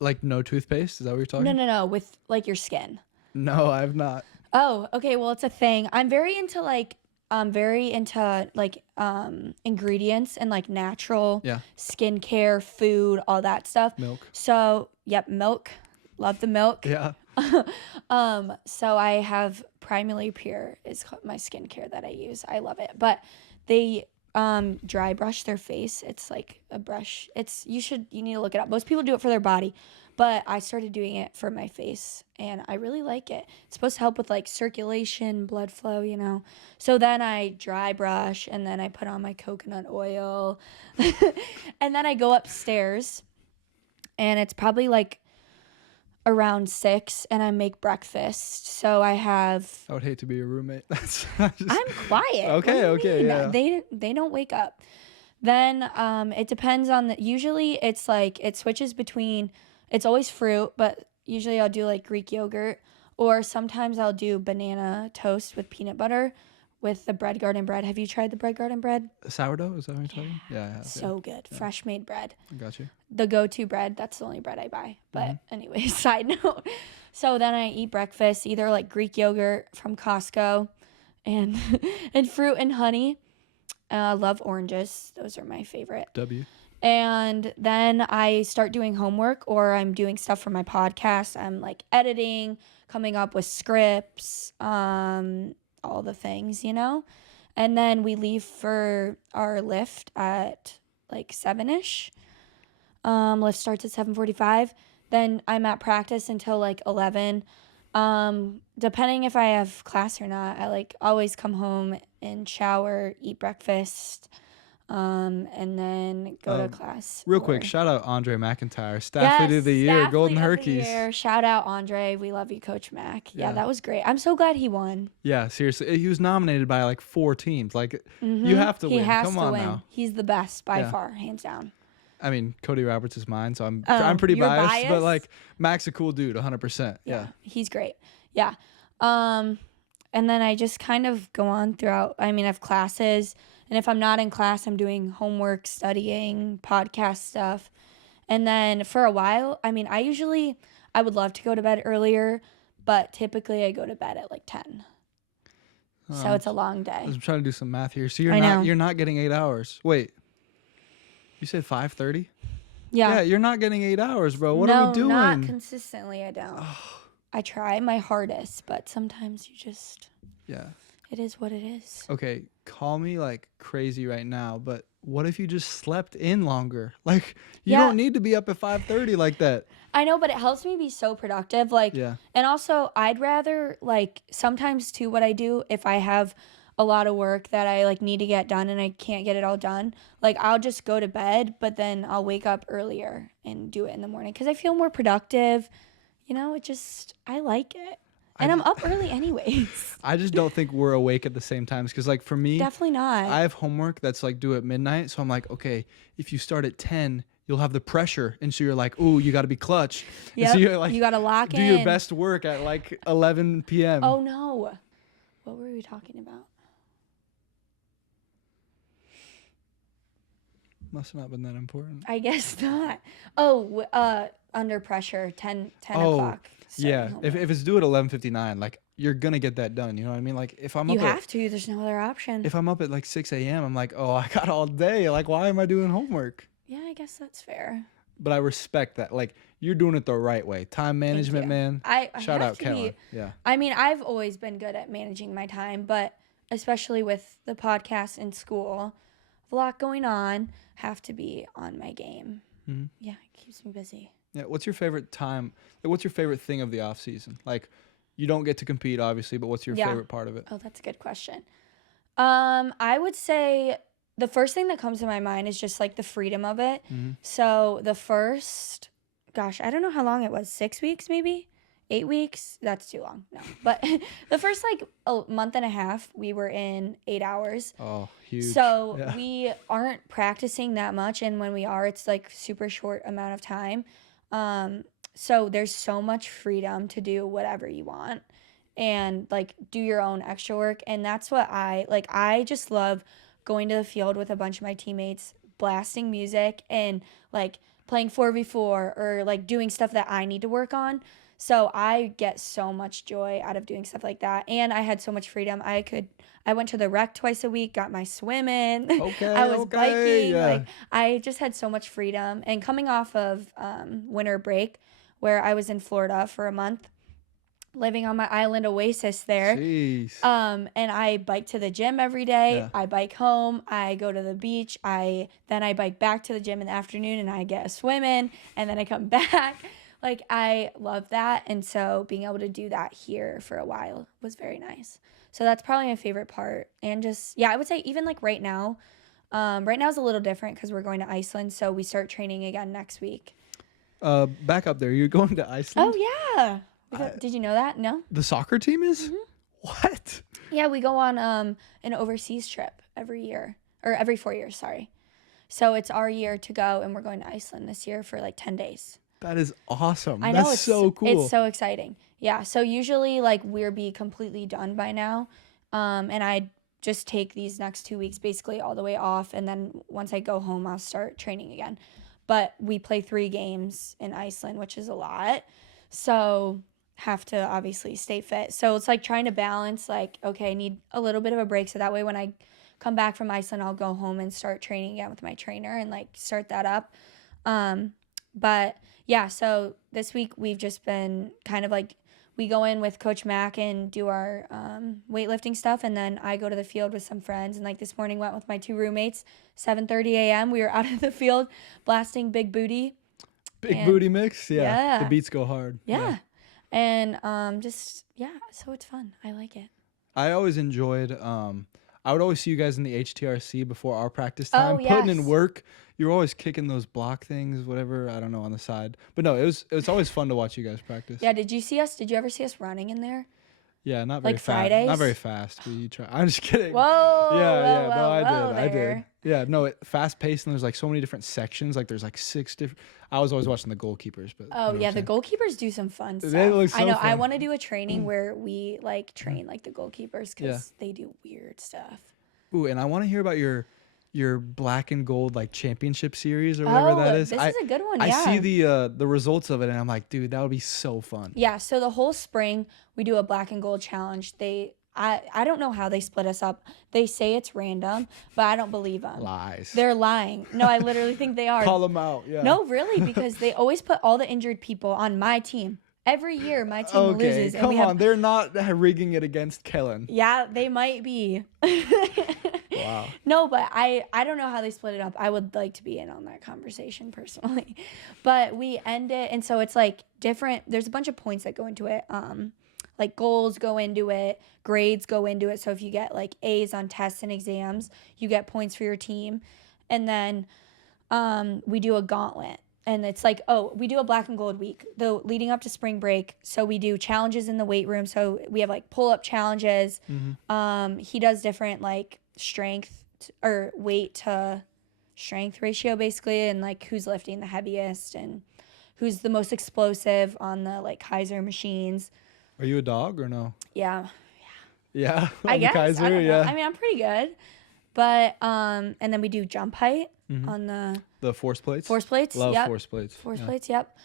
Like, no toothpaste? Is that what you're talking? No, with your skin. No, I have not. Oh, okay. Well, it's a thing. I'm very into ingredients and natural Yeah. skincare, food, all that stuff. Milk. So, yep, milk. Love the milk. Yeah. So I have Primarily Pure is my skincare that I use. I love it. But they dry brush their face. It's like a brush. You need to look it up. Most people do it for their body, but I started doing it for my face and I really like it. It's supposed to help with like circulation, blood flow, you know. So then I dry brush and then I put on my coconut oil and then I go upstairs and it's probably like around 6 and I make breakfast. So I would hate to be your roommate. I'm quiet. Okay, yeah. They don't wake up. Then it depends on usually it's like it switches between, it's always fruit, but usually I'll do like Greek yogurt, or sometimes I'll do banana toast with peanut butter with the Bread Garden bread. Have you tried the Bread Garden bread? Sourdough, is that what you're talking? Yeah, I have. So good. Yeah. Fresh made bread. I got you. The go-to bread. That's the only bread I buy. But anyway, side note. So then I eat breakfast, either like Greek yogurt from Costco and and fruit and honey. I love oranges. Those are my favorite. And then I start doing homework, or I'm doing stuff for my podcast. I'm like editing, coming up with scripts, all the things, you know. And then we leave for our lift at like 7ish. Lift starts at 7:45. Then I'm at practice until like 11. Depending if I have class or not, I like always come home and shower, eat breakfast, and then go to class. Real quick, shout out Andre McIntyre, Athlete of the Year, Golden Herkies. Shout out Andre, we love you, Coach Mac. Yeah, that was great. I'm so glad he won. Yeah, seriously, he was nominated by like 4 teams. Like you have to win. He has Come to on win. now. He's the best by far, hands down. I mean, Cody Roberts is mine, so I'm pretty biased, but like Mac's a cool dude, 100%. Yeah, he's great. Yeah. And then I just kind of go on throughout. I mean, I have classes, and if I'm not in class, I'm doing homework, studying, podcast stuff. And then for a while, I mean, I would love to go to bed earlier, but typically I go to bed at like 10. So it's a long day. I'm trying to do some math here. So you're not getting 8 hours. Wait. You said 5:30? Yeah. Yeah, you're not getting 8 hours, bro. What are we doing? No, not consistently, I don't. I try my hardest, but sometimes you just... Yeah. It is what it is. Okay, call me like crazy right now, but what if you just slept in longer? Like, you don't need to be up at 5:30 like that. I know, but it helps me be so productive. Like, and also I'd rather, like, sometimes too, what I do if I have a lot of work that I like need to get done and I can't get it all done, like I'll just go to bed, but then I'll wake up earlier and do it in the morning because I feel more productive. You know, I like it. And I'm up early anyways. I just don't think we're awake at the same times because, like, for me, definitely not. I have homework that's like due at midnight, so I'm like, okay, if you start at 10, you'll have the pressure, and so you're like, ooh, you got to be clutch. Yeah, so you're like, you got to lock in. Do your best work at like 11 p.m. Oh no, what were we talking about? Must have not been that important. I guess not. Oh, under pressure, 10 o'clock. Yeah, if it's due at 11:59, like you're gonna get that done. You know what I mean? Like if I'm you have to. There's no other option. If I'm up at like 6 a.m., I'm like, oh, I got all day. Like, why am I doing homework? Yeah, I guess that's fair. But I respect that. Like you're doing it the right way. Time management, man. Shout out Kellen. Yeah. I mean, I've always been good at managing my time, but especially with the podcast and school, a lot going on. Have to be on my game. Mm-hmm. Yeah, it keeps me busy. Yeah, what's your favorite time? Like, what's your favorite thing of the off season? Like, you don't get to compete, obviously, but what's your favorite part of it? Oh, that's a good question. I would say the first thing that comes to my mind is just like the freedom of it. Mm-hmm. So the first, I don't know how long it was. 6 weeks, maybe 8 weeks. That's too long. No, but the first like a month and a half, we were in 8 hours. Oh, huge. So we aren't practicing that much, and when we are, it's like super short amount of time. So there's so much freedom to do whatever you want and like do your own extra work. And that's what I just love going to the field with a bunch of my teammates, blasting music and like playing 4v4 or like doing stuff that I need to work on. So I get so much joy out of doing stuff like that. And I had so much freedom. I went to the rec twice a week, got my swim in. Okay, I was biking. Yeah. Like I just had so much freedom. And coming off of winter break, where I was in Florida for a month, living on my island oasis there. Jeez. And I bike to the gym every day. Yeah. I bike home. I go to the beach. Then I bike back to the gym in the afternoon, and I get a swim in, and then I come back. Like, I love that. And so being able to do that here for a while was very nice. So that's probably my favorite part. And just, yeah, I would say even like right now is a little different because we're going to Iceland. So we start training again next week. Back up there. You're going to Iceland? Oh, yeah. Did you know that? No? The soccer team is? Mm-hmm. What? Yeah, we go on an overseas trip every year, or every 4 years, sorry. So it's our year to go, and we're going to Iceland this year for like 10 days. That is awesome. I know. That's so cool. It's so exciting. Yeah, so usually like we'll be completely done by now, and I just take these next 2 weeks basically all the way off, and then once I go home, I'll start training again. But we play 3 games in Iceland, which is a lot. So have to obviously stay fit. So it's like trying to balance like, okay, I need a little bit of a break. So that way when I come back from Iceland, I'll go home and start training again with my trainer and like start that up. But yeah, so this week we've just been kind of like, we go in with Coach Mack and do our weightlifting stuff. And then I go to the field with some friends. And like this morning went with my 2 roommates, 7:30 a.m. We were out of the field blasting Big Booty. Big booty mix? Yeah. The Yeah. beats go hard. Yeah. And so it's fun. I like it. I always enjoyed I would always see you guys in the HTRC before our practice time, putting in yes. work. You were always kicking those block things, whatever, I don't know, on the side. But no, it was always fun to watch you guys practice. Yeah, did you ever see us running in there? Yeah, not very Like fast. Fridays? Not very fast. We try. I'm just kidding. Whoa. Yeah, no, I did. there. Yeah, no, fast paced, and there's like so many different sections. Like there's like 6 different. I was always watching the goalkeepers, but Oh, you know yeah, what the I'm goalkeepers do some fun stuff. They look so I know. I fun. want to do a training where we like train like the goalkeepers because they do weird stuff. saying? Ooh, and I want to hear about your black and gold like championship series or whatever that is. This is a good one. I Yeah. see the results of it, and I'm like, dude, that would be so fun. Yeah, so the whole spring we do a black and gold challenge. I don't know how they split us up. They say it's random, but I don't believe them. Lies. They're lying. No, I literally think they are. Call them out. Yeah. No, really, because they always put all the injured people on my team. Every year my team Okay, loses. And come we have, on. They're not rigging it against Kellen. Yeah, they might be. Wow. No, but I don't know how they split it up. I would like to be in on that conversation personally. But we end it, and so it's like different. There's a bunch of points that go into it. Like goals go into it, grades go into it. So if you get like A's on tests and exams, you get points for your team. And then we do a gauntlet. And it's like, we do a black and gold week, though leading up to spring break. So we do challenges in the weight room. So we have like pull-up challenges. Mm-hmm. He does different like strength or weight to strength ratio basically, and like who's lifting the heaviest and who's the most explosive on the like Kaiser machines. Are you a dog or no? Yeah. Yeah. I on the guess. Kaiser, I don't know. yeah. I mean, I'm pretty good. But and then we do jump height on The force plates. force plates. Love Yep. force plates. Force yeah. plates, yep.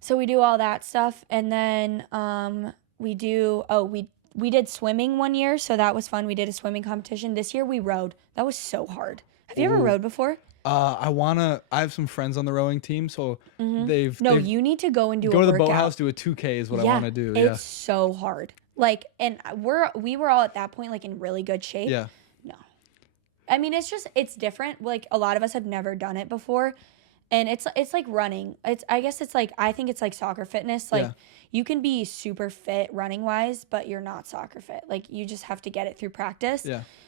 So we do all that stuff, and then we do we did swimming one year, so that was fun. We did a swimming competition. This year we rowed. That was so hard. Have you ever Ooh. rowed before? I have some friends on the rowing team, so they've You need to go and do go a to the workout. boathouse, do a 2K is what I want to do. Yeah. It's so hard. Like, and we were all at that point like in really good shape. Yeah. No. I mean, it's different. Like a lot of us have never done it before. And it's like running. I think it's like soccer fitness. Like you can be super fit running wise, but you're not soccer fit. Like you just have to get it through practice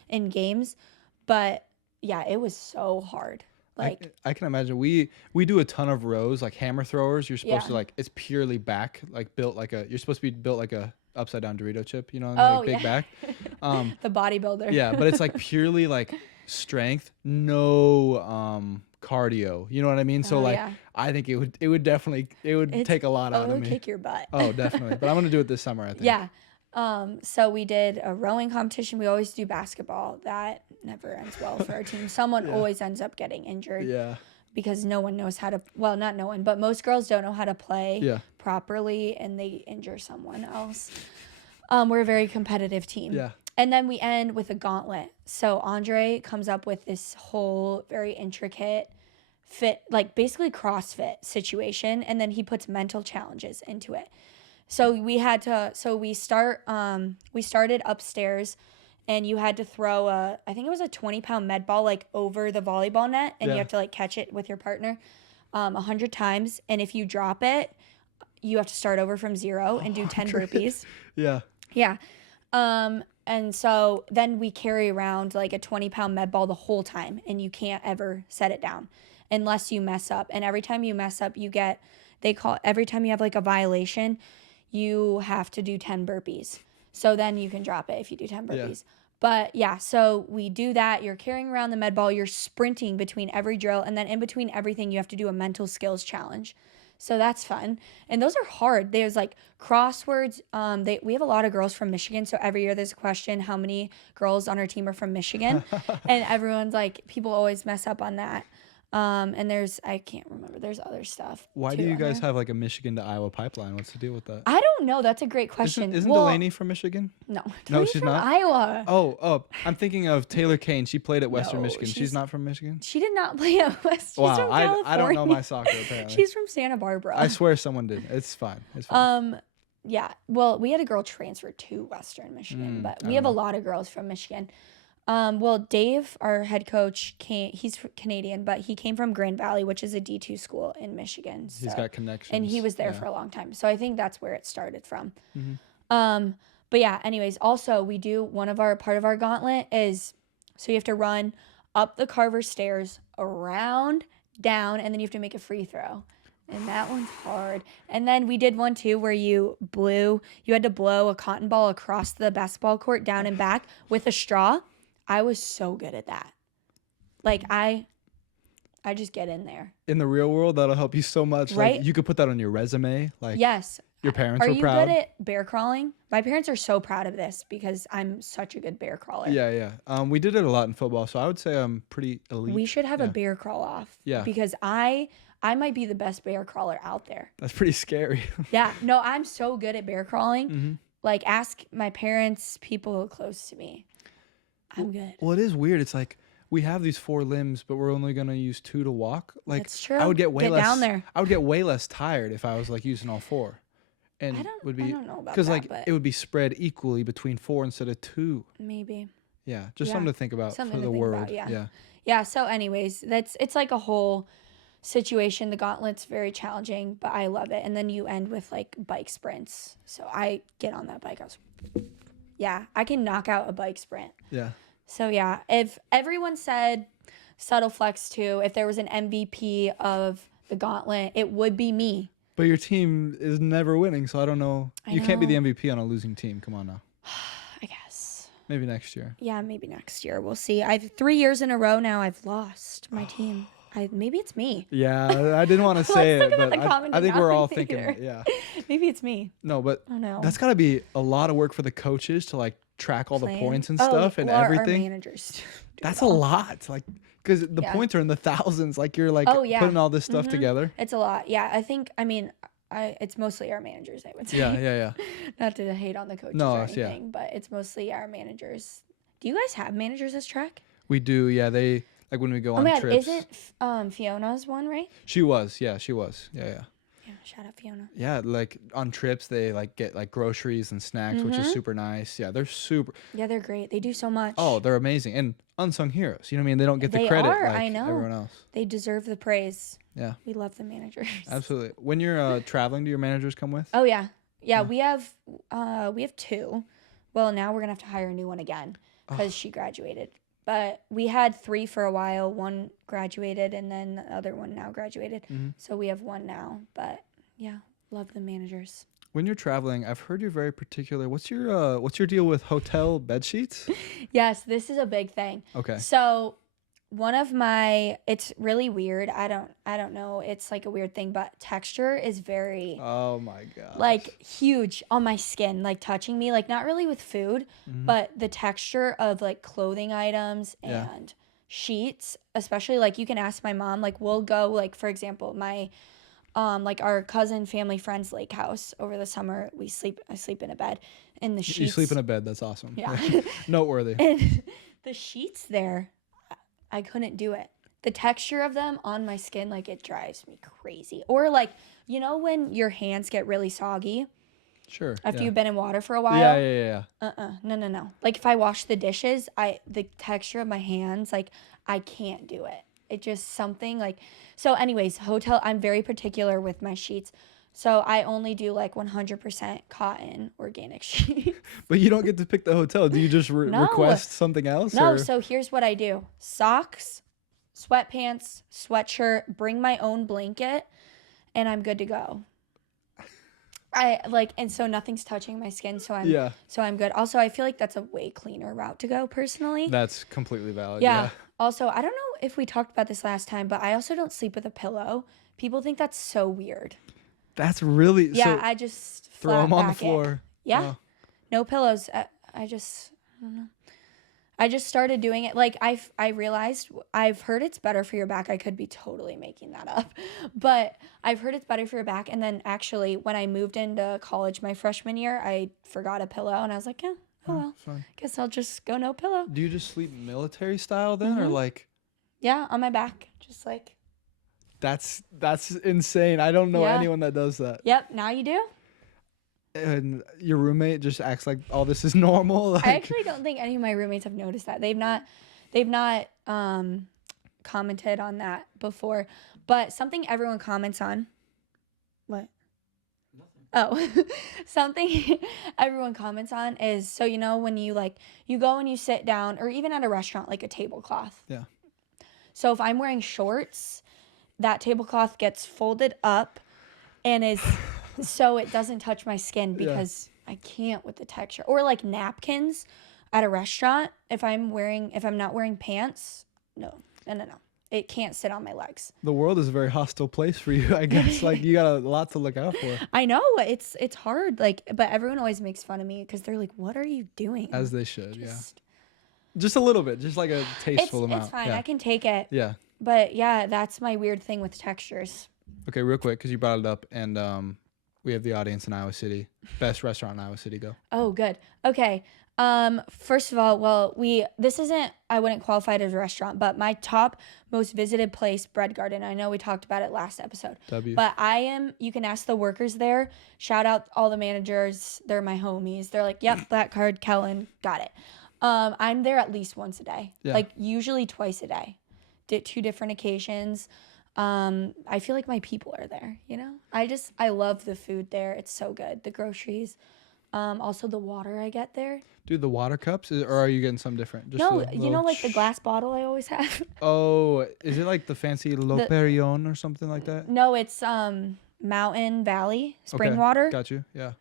in games. But yeah, it was so hard. Like I can imagine we do a ton of rows, like hammer throwers. You're supposed to like, it's purely back, like built like you're supposed to be built like a upside down Dorito chip, you know, like big back. The bodybuilder. Yeah, but it's like purely like strength, no cardio. You know what I mean? So I think it would definitely take a lot out of me. Kick your butt. Oh, definitely. But I'm gonna do it this summer, I think. Yeah. So we did a rowing competition. We always do basketball. That never ends well for our team. Someone always ends up getting injured. Yeah. Because no one knows how to, well, not no one, but most girls don't know how to play properly, and they injure someone else. We're a very competitive team. Yeah. And then we end with a gauntlet. So Andre comes up with this whole very intricate fit, like basically CrossFit situation, and then he puts mental challenges into it. So we started upstairs, and you had to throw I think it was a 20-pound med ball like over the volleyball net, and you have to like catch it with your partner 100 times. And if you drop it, you have to start over from 0 and do 10 burpees. Yeah. Yeah. And so then we carry around like a 20-pound med ball the whole time, and you can't ever set it down unless you mess up. And every time you mess up, every time you have like a violation, you have to do 10 burpees. So then you can drop it if you do 10 burpees. Yeah. But yeah, so we do that. You're carrying around the med ball. You're sprinting between every drill. And then in between everything, you have to do a mental skills challenge. So that's fun. And those are hard. There's like crosswords. We have a lot of girls from Michigan. So every year there's a question, how many girls on our team are from Michigan? And everyone's like, people always mess up on that. And I can't remember. There's other stuff. Why do you guys have like a Michigan to Iowa pipeline? What's the deal with that? I don't know. That's a great question. Isn't Delaney from Michigan? No. No, she's from not. Iowa. Oh, I'm thinking of Taylor Kane. She played at Western No, Michigan. She's not from Michigan? She did not play at West. She's Wow, from California. I don't know my soccer apparently. She's from Santa Barbara. I swear someone did. It's fine. It's fine. Yeah. Well, we had a girl transfer to Western Michigan, but we have a lot of girls from Michigan. Well, Dave, our head coach, he's Canadian, but he came from Grand Valley, which is a D2 school in Michigan. So, he's got connections. And he was there for a long time. So I think that's where it started from. Mm-hmm. But yeah, anyways, also we do part of our gauntlet is, so you have to run up the Carver stairs, around, down, and then you have to make a free throw. And that one's hard. And then we did one too where you had to blow a cotton ball across the basketball court down and back with a straw. I was so good at that. Like I just get in there. In the real world, that'll help you so much. Right? Like you could put that on your resume. Like yes. Your parents were proud. Are you good at bear crawling? My parents are so proud of this because I'm such a good bear crawler. Yeah. We did it a lot in football, so I would say I'm pretty elite. We should have a bear crawl off. Yeah. Because I might be the best bear crawler out there. That's pretty scary. Yeah. No, I'm so good at bear crawling. Mm-hmm. Like ask my parents, people close to me. I'm good. Well, it is weird. It's like we have these 4 limbs, but we're only gonna use 2 to walk. Like that's true. I would get way less down there. I would get way less tired if I was like using all 4. And I don't know about because that, like but it would be spread equally between 4 instead of 2. maybe. Yeah, just something to think about Something for the to think world. about, yeah. So, anyways, it's like a whole situation. The gauntlet's very challenging, but I love it. And then you end with like bike sprints. So I get on that bike. I can knock out a bike sprint. Yeah. So yeah, if everyone said subtle flex too, if there was an MVP of the gauntlet, it would be me. But your team is never winning, so I don't know. You can't be the MVP on a losing team. Come on now. I guess. Maybe next year. Yeah, maybe next year. We'll see. I've 3 years in a row now. I've lost my team. Maybe it's me. Yeah, I didn't want to say it, but I think we're all thinking it. Yeah. Maybe it's me. No, but Oh no. that's got to be a lot of work for the coaches to like track all the points and stuff and Our everything. managers That's a lot. Like, because the points are in the thousands. Like you're like putting all this stuff together. It's a lot. Yeah, it's mostly our managers, I would say. Yeah. Not to hate on the coaches or anything, but it's mostly our managers. Do you guys have managers as track? We do. Yeah, they like when we go on trips. Isn't Fiona's one, right? She was. Yeah, she was. Yeah. Yeah, shout out Fiona. Yeah, like on trips they like get like groceries and snacks, which is super nice. Yeah, they're super. Yeah, they're great. They do so much. Oh, they're amazing and unsung heroes. You know what I mean? They don't get the credit like I know. everyone else. They deserve the praise. Yeah. We love the managers. Absolutely. When you're traveling, do your managers come with? Oh yeah. Yeah, we have 2. Well, now we're going to have to hire a new one again cuz she graduated. But we had 3 for a while. 1 graduated and then the other one now graduated. Mm-hmm. So we have 1 now, but yeah, love the managers. When you're traveling, I've heard you're very particular. What's your deal with hotel bed sheets? Yes, this is a big thing. Okay. So it's really weird. I don't know. It's like a weird thing, but texture is very oh my god. Like huge on my skin, like touching me, like not really with food, but the texture of like clothing items and sheets, especially like you can ask my mom, like we'll go like for example, my like our cousin family friend's lake house over the summer, I sleep in a bed and the sheets. You sleep in a bed, that's awesome. Yeah. Noteworthy. And the sheets there, I couldn't do it. The texture of them on my skin, like it drives me crazy. Or like, you know when your hands get really soggy Sure. After yeah. you've been in water for a while. Yeah. No. Like if I wash the dishes, the texture of my hands, like I can't do it. It just something like, so anyways, hotel, I'm very particular with my sheets. So I only do like 100% cotton organic sheets. But you don't get to pick the hotel. Do you just No. request something else? No, or? so here's what I do. Socks, sweatpants, sweatshirt, bring my own blanket, and I'm good to go. And so nothing's touching my skin, so I'm good. Also, I feel like that's a way cleaner route to go personally. That's completely valid. Yeah. Also, I don't know if we talked about this last time, but I also don't sleep with a pillow. People think that's so weird. That's really Yeah, so I just throw them on the back it. floor. Yeah. Wow. No pillows. I don't know. I just started doing it. Like I realized I've heard it's better for your back. I could be totally making that up, but I've heard it's better for your back. And then actually when I moved into college my freshman year, I forgot a pillow and I was like, yeah, oh well, fine. Guess I'll just go no pillow. Do you just sleep military style then, or like? Yeah, on my back, just like. That's insane. I don't know Yeah. anyone that does that. Yep, now you do. And your roommate just acts like all this is normal. Like, I actually don't think any of my roommates have noticed that. They've not commented on that before. But something everyone comments on. What? Nothing. Oh, something everyone comments on is, so when you go and you sit down, or even at a restaurant, like a tablecloth. Yeah. So if I'm wearing shorts, that tablecloth gets folded up and is so it doesn't touch my skin because I can't with the texture. Or like napkins at a restaurant, if I'm not wearing pants, no. It can't sit on my legs. The world is a very hostile place for you, I guess. Like you got a lot to look out for. I know, it's hard, but everyone always makes fun of me because they're like, "What are you doing?" As they should, just a little bit, just like a tasteful amount. It's fine. Yeah. I can take it. Yeah. But yeah, that's my weird thing with textures. Okay, real quick, because you brought it up, and we have the audience in Iowa City. Best restaurant in Iowa City, go. Oh, good. Okay. First of all, this isn't, I wouldn't qualify it as a restaurant, but my top most visited place, Bread Garden. I know we talked about it last episode. But you can ask the workers there. Shout out all the managers. They're my homies. They're like, yep, black card, Kellen, got it. I'm there at least once a day. Yeah. Like usually twice a day. Did 2 different occasions. I feel like my people are there, I love the food there. It's so good. The groceries. Also the water I get there. Dude, the water cups, or are you getting some different? Just No, little like the glass bottle I always have. Oh, is it like the fancy L'Operion or something like that? No, it's Mountain Valley spring water. Got you. Yeah.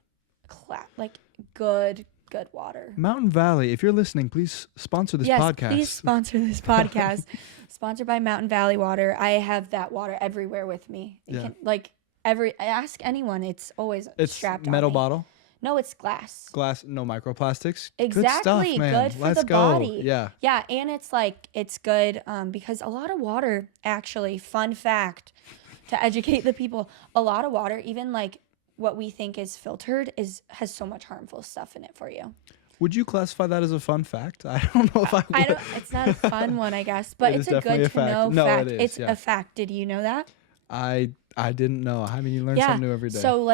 Like good water. Mountain Valley, if you're listening, please sponsor this podcast. Yes, please sponsor this podcast. Sponsored by Mountain Valley Water. I have that water everywhere with me. Ask anyone. It's always strapped on metal me. Bottle? No, it's glass. Glass, no microplastics. Exactly. Good stuff, man. Good for Let's the go. body. Yeah. Yeah, and it's good because a lot of water, actually, fun fact, to educate the people, a lot of water, even like what we think is filtered, has so much harmful stuff in it for you. Would you classify that as a fun fact? I don't know if I would. It's not a fun one, I guess, but it's a good to know fact. It is, it's a fact. Did you know that? I didn't know. I mean, you learn something new every day. So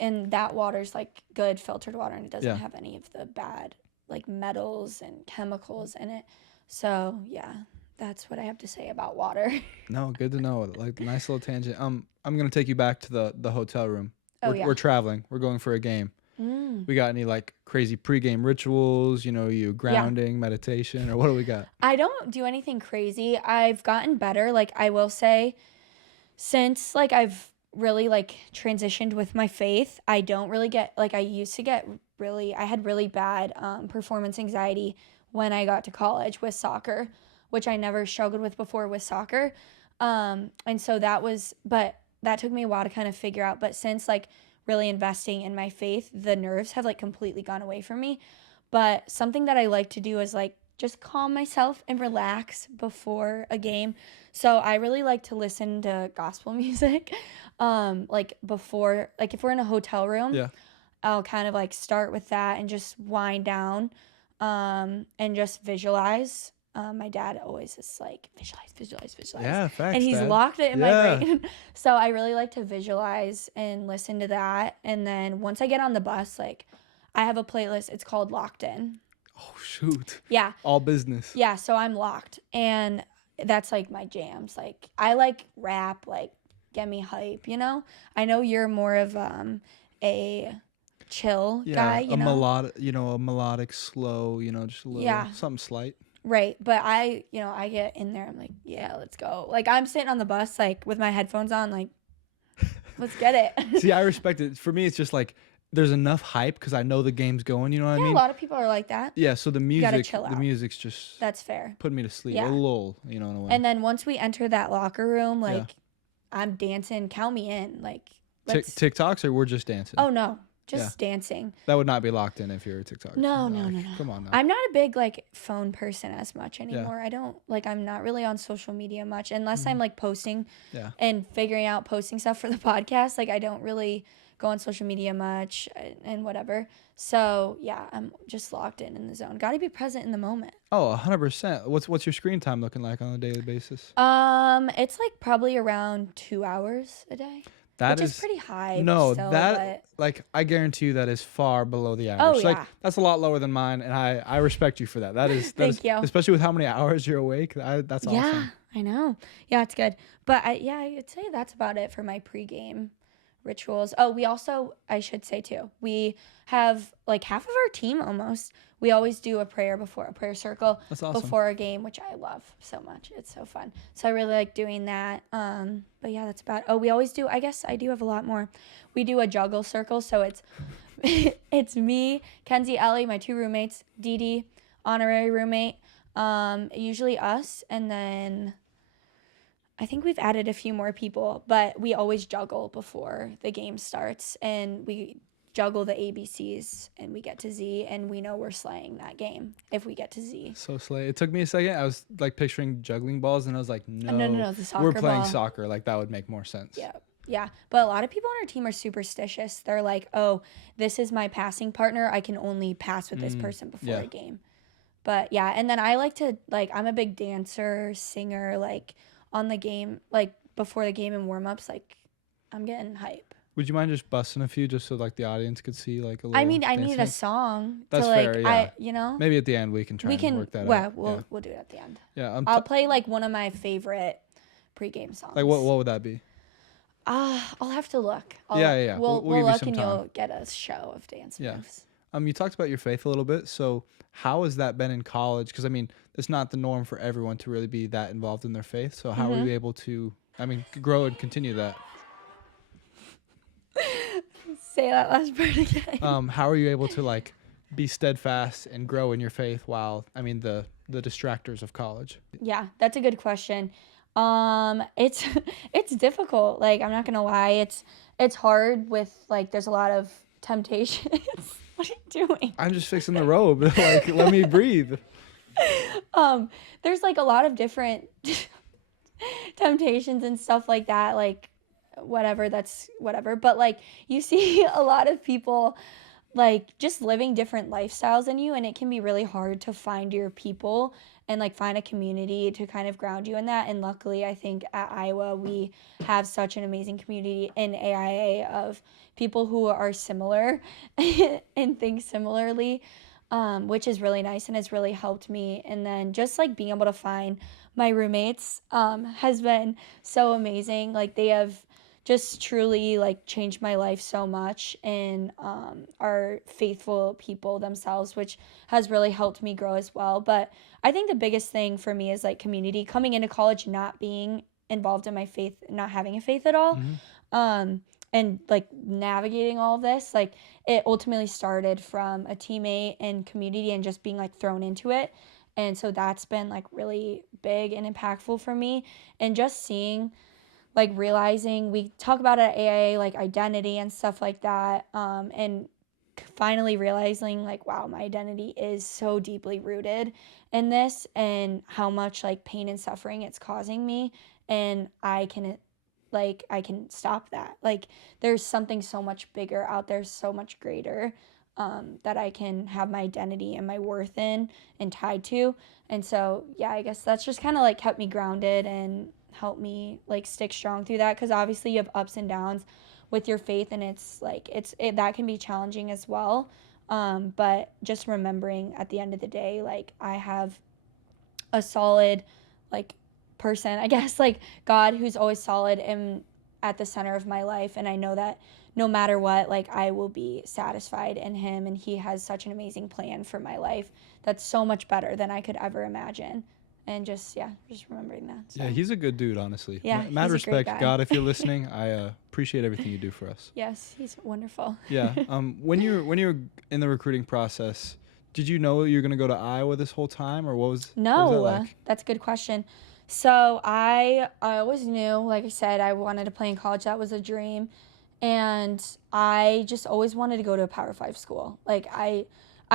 and that water's like good filtered water, and it doesn't have any of the bad like metals and chemicals in it. So yeah, that's what I have to say about water. No, good to know. Like nice little tangent. I'm gonna take you back to the hotel room. We're traveling. We're going for a game. We got any like crazy pregame rituals? You grounding, meditation, or what do we got? I don't do anything crazy. I've gotten better. Like I will say, since like I've really like transitioned with my faith, I don't really get like I used to get I had really bad performance anxiety when I got to college with soccer, which I never struggled with before with soccer. And so but that took me a while to kind of figure out. But since like really investing in my faith, the nerves have like completely gone away from me. But something that I like to do is like just calm myself and relax before a game. So I really like to listen to gospel music. Like before, like if we're in a hotel room, I'll kind of like start with that and just wind down and just visualize my dad always is like, visualize. Yeah, facts, And he's Dad. locked it in Yeah. my brain. So I really like to visualize and listen to that. And then once I get on the bus, like I have a playlist. It's called Locked In. Oh, shoot. Yeah. All business. Yeah. So I'm locked. And that's like my jams. Like I like rap, like get me hype, you know? I know you're more of a chill guy, you know? A melodic, slow, just a little Yeah. something slight. Right. But I get in there. I'm like, yeah, let's go. Like I'm sitting on the bus, like with my headphones on, like, let's get it. See, I respect it. For me, it's just like there's enough hype because I know the game's going. You know what I Yeah, mean? a lot of people are like that. Yeah. So the chill out. music's just That's fair. putting me to sleep. Yeah. A lull, in a way. And then once we enter that locker room, like I'm dancing, count me in. Like let's TikToks or we're just dancing? Oh no. Just dancing. That would not be locked in if you're a TikToker. No. Come on now. I'm not a big like phone person as much anymore. I'm not really on social media much unless I'm like posting and figuring out posting stuff for the podcast. Like I don't really go on social media much and whatever. So yeah, I'm just locked in the zone. Got to be present in the moment. Oh, 100%. What's your screen time looking like on a daily basis? It's like probably around 2 hours a day. Which is pretty high. No, still, like I guarantee you that is far below the average. Oh, Like yeah. that's a lot lower than mine, and I respect you for that. That is Thank you. Especially with how many hours you're awake. That's awesome. Yeah, I know. Yeah, it's good. But I'd say that's about it for my pregame rituals. Oh, I should say too, we have like half of our team almost. We always do a prayer circle That's awesome. before a game, which I love so much. It's so fun. So I really like doing that. But yeah, that's about. Oh, we always do. I guess I do have a lot more. We do a juggle circle, so it's it's me, Kenzie, Ellie, my 2 roommates, Dee Dee, honorary roommate. Usually us, and then I think we've added a few more people, but we always juggle before the game starts, and we juggle the ABCs, and we get to Z, and we know we're slaying that game if we get to Z. So slay. It took me a second. I was like picturing juggling balls, and I was like, no, the soccer we're playing ball. soccer. Like that would make more sense. Yeah. But a lot of people on our team are superstitious. They're like, oh, this is my passing partner. I can only pass with this person before a game. But yeah, and then I like to, like, I'm a big dancer, singer, like on the game, like before the game and warm-ups, like I'm getting hype. Would you mind just busting a few just so like the audience could see like a little? I mean, I need a dance? song That's to like, fair, yeah. I. Maybe at the end we can try and work that out. We'll do it at the end. Yeah. I'll play like one of my favorite pregame songs. Like what would that be? I'll have to look. Yeah. We'll give you look some and time. you'll get a show of dance moves. You talked about your faith a little bit. So how has that been in college? Because I mean, it's not the norm for everyone to really be that involved in their faith. So how were you able to, grow and continue that? Say that last part again. How are you able to like be steadfast and grow in your faith while, the distractors of college? Yeah, that's a good question. It's it's difficult. Like I'm not gonna lie, it's hard with like there's a lot of temptations. What are you doing? I'm just fixing the robe. Like let me breathe. There's like a lot of different temptations and stuff like that. Like that's whatever. But like you see a lot of people like just living different lifestyles than you, and it can be really hard to find your people and like find a community to kind of ground you in that. And luckily I think at Iowa we have such an amazing community in AIA of people who are similar and think similarly, which is really nice and has really helped me. And then just like being able to find my roommates has been so amazing. Like they have just truly like changed my life so much and are faithful people themselves, which has really helped me grow as well. But I think the biggest thing for me is like community. Coming into college, not being involved in my faith, not having a faith at all, and like navigating all of this, like it ultimately started from a teammate and community and just being like thrown into it. And so that's been like really big and impactful for me. And just seeing, like realizing, we talk about it at AIA, like identity and stuff like that. And finally realizing like, wow, my identity is so deeply rooted in this and how much like pain and suffering it's causing me. And I can stop that. Like there's something so much bigger out there, so much greater. that I can have my identity and my worth in and tied to. And so, yeah, I guess that's just kind of like kept me grounded and helped me like stick strong through that, because obviously you have ups and downs with your faith, and it's like that can be challenging as well. But just remembering at the end of the day, like I have a solid like person, I guess, like God, who's always solid and at the center of my life, and I know that no matter what, like I will be satisfied in him, and he has such an amazing plan for my life that's so much better than I could ever imagine. And just remembering that. So. Yeah, he's a good dude, honestly. Yeah, Mad he's a great respect, guy. God, if you're listening. I appreciate everything you do for us. Yes, he's wonderful. Yeah. When you're in the recruiting process, did you know you were gonna go to Iowa this whole time, or what was that like? That's a good question. So I always knew, like I said, I wanted to play in college. That was a dream. And I just always wanted to go to a Power 5 school. Like I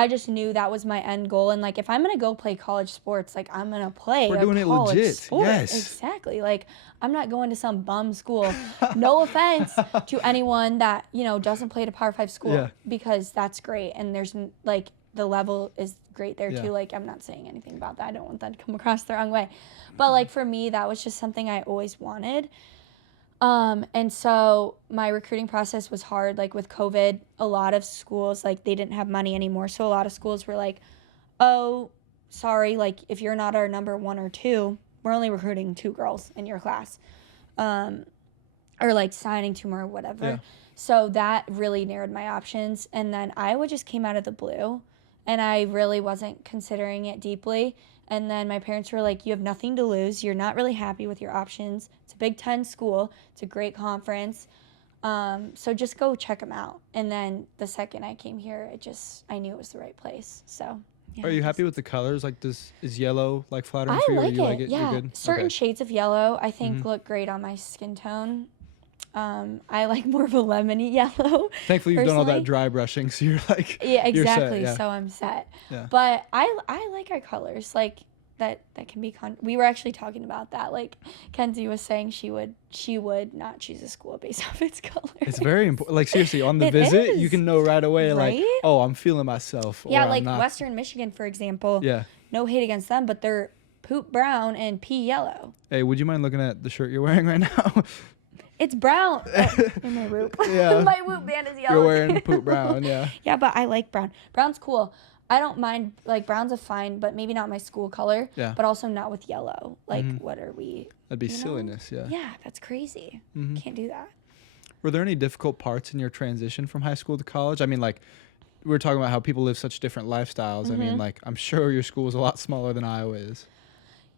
just knew that was my end goal. And like if I'm gonna go play college sports, like I'm gonna play We're a doing it college legit. sport. Yes. Exactly. Like I'm not going to some bum school. No offense to anyone that, doesn't play at a Power 5 school, because that's great. And there's like the level is great there too. Like I'm not saying anything about that. I don't want that to come across the wrong way. But like for me, that was just something I always wanted. And so my recruiting process was hard. Like with COVID, a lot of schools, like they didn't have money anymore. So a lot of schools were like, oh, sorry, like if you're not our number 1 or 2, we're only recruiting 2 girls in your class. Or like signing 2 more or whatever. Yeah. So that really narrowed my options. And then Iowa just came out of the blue, and I really wasn't considering it deeply. And then my parents were like, you have nothing to lose. You're not really happy with your options. It's a Big Ten school. It's a great conference. So just go check them out. And then the second I came here, I knew it was the right place. So. Yeah, are you happy with the colors? Like, is yellow like flattering for you? I like it. Yeah. You're good? Certain shades of yellow I think look great on my skin tone. I like more of a lemony yellow. Thankfully, you've done all that dry brushing, so you're like, yeah, exactly. You're set, So I'm set. Yeah. But I like our colors. Like that can be we were actually talking about that. Like Kenzie was saying she would not choose a school based off its color. It's very important. Like seriously, on the visit, you can know right away. Right? Like, oh, I'm feeling myself. Yeah, or like I'm not. Western Michigan, for example. Yeah. No hate against them, but they're poop brown and pea yellow. Hey, would you mind looking at the shirt you're wearing right now? It's brown. In my whoop. Yeah. My whoop band is yellow. You're wearing poop brown, yeah. Yeah, but I like brown. Brown's cool. I don't mind, like, brown's a fine, but maybe not my school color. Yeah. But also not with yellow. Like, what are we? That'd be silliness, yeah. Yeah, that's crazy. Can't do that. Were there any difficult parts in your transition from high school to college? I mean, like, we were talking about how people live such different lifestyles. I mean, like, I'm sure your school is a lot smaller than Iowa is.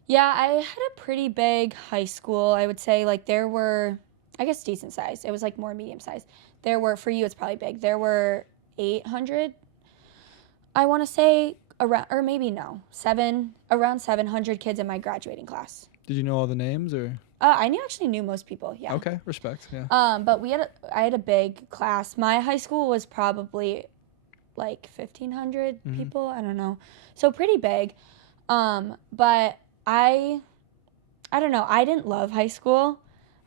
Yeah, I had a pretty big high school. I would say, like, there were, I guess, decent size. It was, like, more medium size. There were, for you, it's probably big. There were 800, I want to say, around, or maybe no, around 700 kids in my graduating class. Did you know all the names, or? I actually knew most people, yeah. Okay, respect, yeah. But I had a big class. My high school was probably, like, 1,500 people. I don't know. So pretty big. But I don't know. I didn't love high school.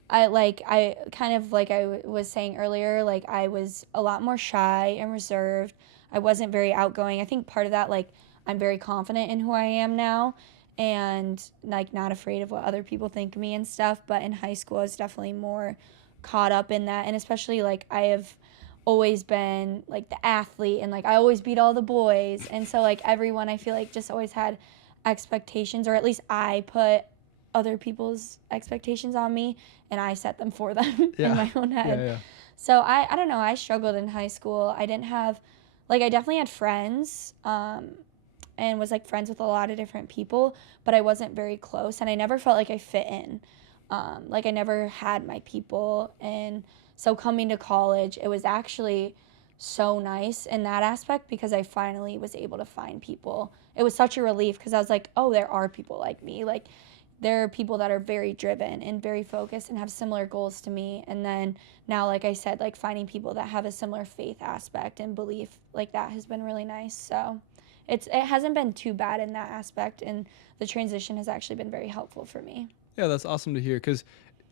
I kind of, like I was saying earlier, like, I was a lot more shy and reserved. I wasn't very outgoing. I think part of that, like, I'm very confident in who I am now and, like, not afraid of what other people think of me and stuff. But in high school, I was definitely more caught up in that. And especially, like, I have always been, like, the athlete, and, like, I always beat all the boys. And so, like, everyone, I feel like, just always had expectations, or at least I put other people's expectations on me, and I set them for them in my own head. Yeah. So I don't know. I struggled in high school. I didn't have, like, I definitely had friends, and was, like, friends with a lot of different people, but I wasn't very close, and I never felt like I fit in. Like, I never had my people, and so coming to college, it was actually so nice in that aspect, because I finally was able to find people. It was such a relief, because I was like, oh, there are people like me. Like, there are people that are very driven and very focused and have similar goals to me. And then now, like I said, like, finding people that have a similar faith aspect and belief, like, that has been really nice. So it hasn't been too bad in that aspect, and the transition has actually been very helpful for me. Yeah, that's awesome to hear, because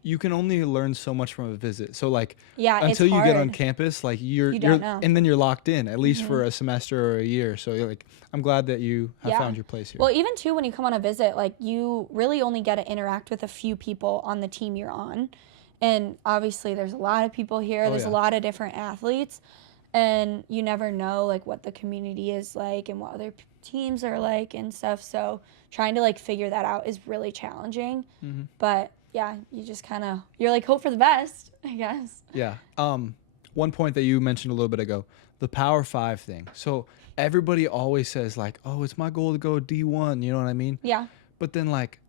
you can only learn so much from a visit. So like Yeah, it's until you get on hard. campus, like You don't know. and then you're locked in at least for a semester or a year. So you're like, I'm glad that you have Yeah. found your place here. Well, even too when you come on a visit, like you really only get to interact with a few people on the team you're on. And obviously there's a lot of people here. Oh, There's a yeah. lot of different athletes, and you never know like what the community is like and what other teams are like and stuff. So trying to like figure that out is really challenging. But yeah, you just kind of you're like hope for the best, I guess. Yeah. One point that you mentioned a little bit ago, the Power Five thing. So everybody always says like, "Oh, it's my goal to go D1." You know what I mean? Yeah. But then like,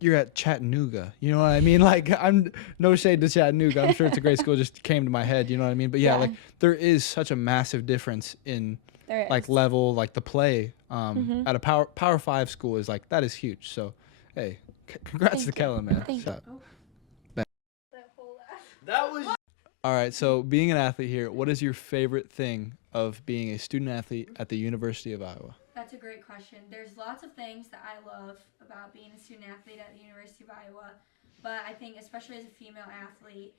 you're at Chattanooga. You know what I mean? Like, I'm no shade to Chattanooga. I'm sure it's a great school. Just came to my head. You know what I mean? But yeah, Yeah. like there is such a massive difference in There is. like level, like the play. At a Power Five school is like that is huge. So, hey, congrats Thank to you. Kellen, man. Thank Shout- you. That was All right, so being an athlete here, what is your favorite thing of being a student athlete at the University of Iowa? That's a great question. There's lots of things that I love about being a student athlete at the University of Iowa, but I think especially as a female athlete,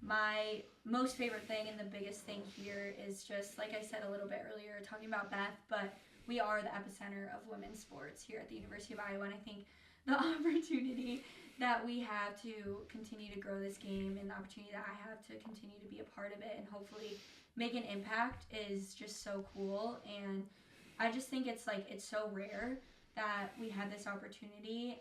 my most favorite thing and the biggest thing here is just like I said a little bit earlier talking about Beth, but we are the epicenter of women's sports here at the University of Iowa, and I think the opportunity that we have to continue to grow this game and the opportunity that I have to continue to be a part of it and hopefully make an impact is just so cool. And I just think it's like it's so rare that we had this opportunity,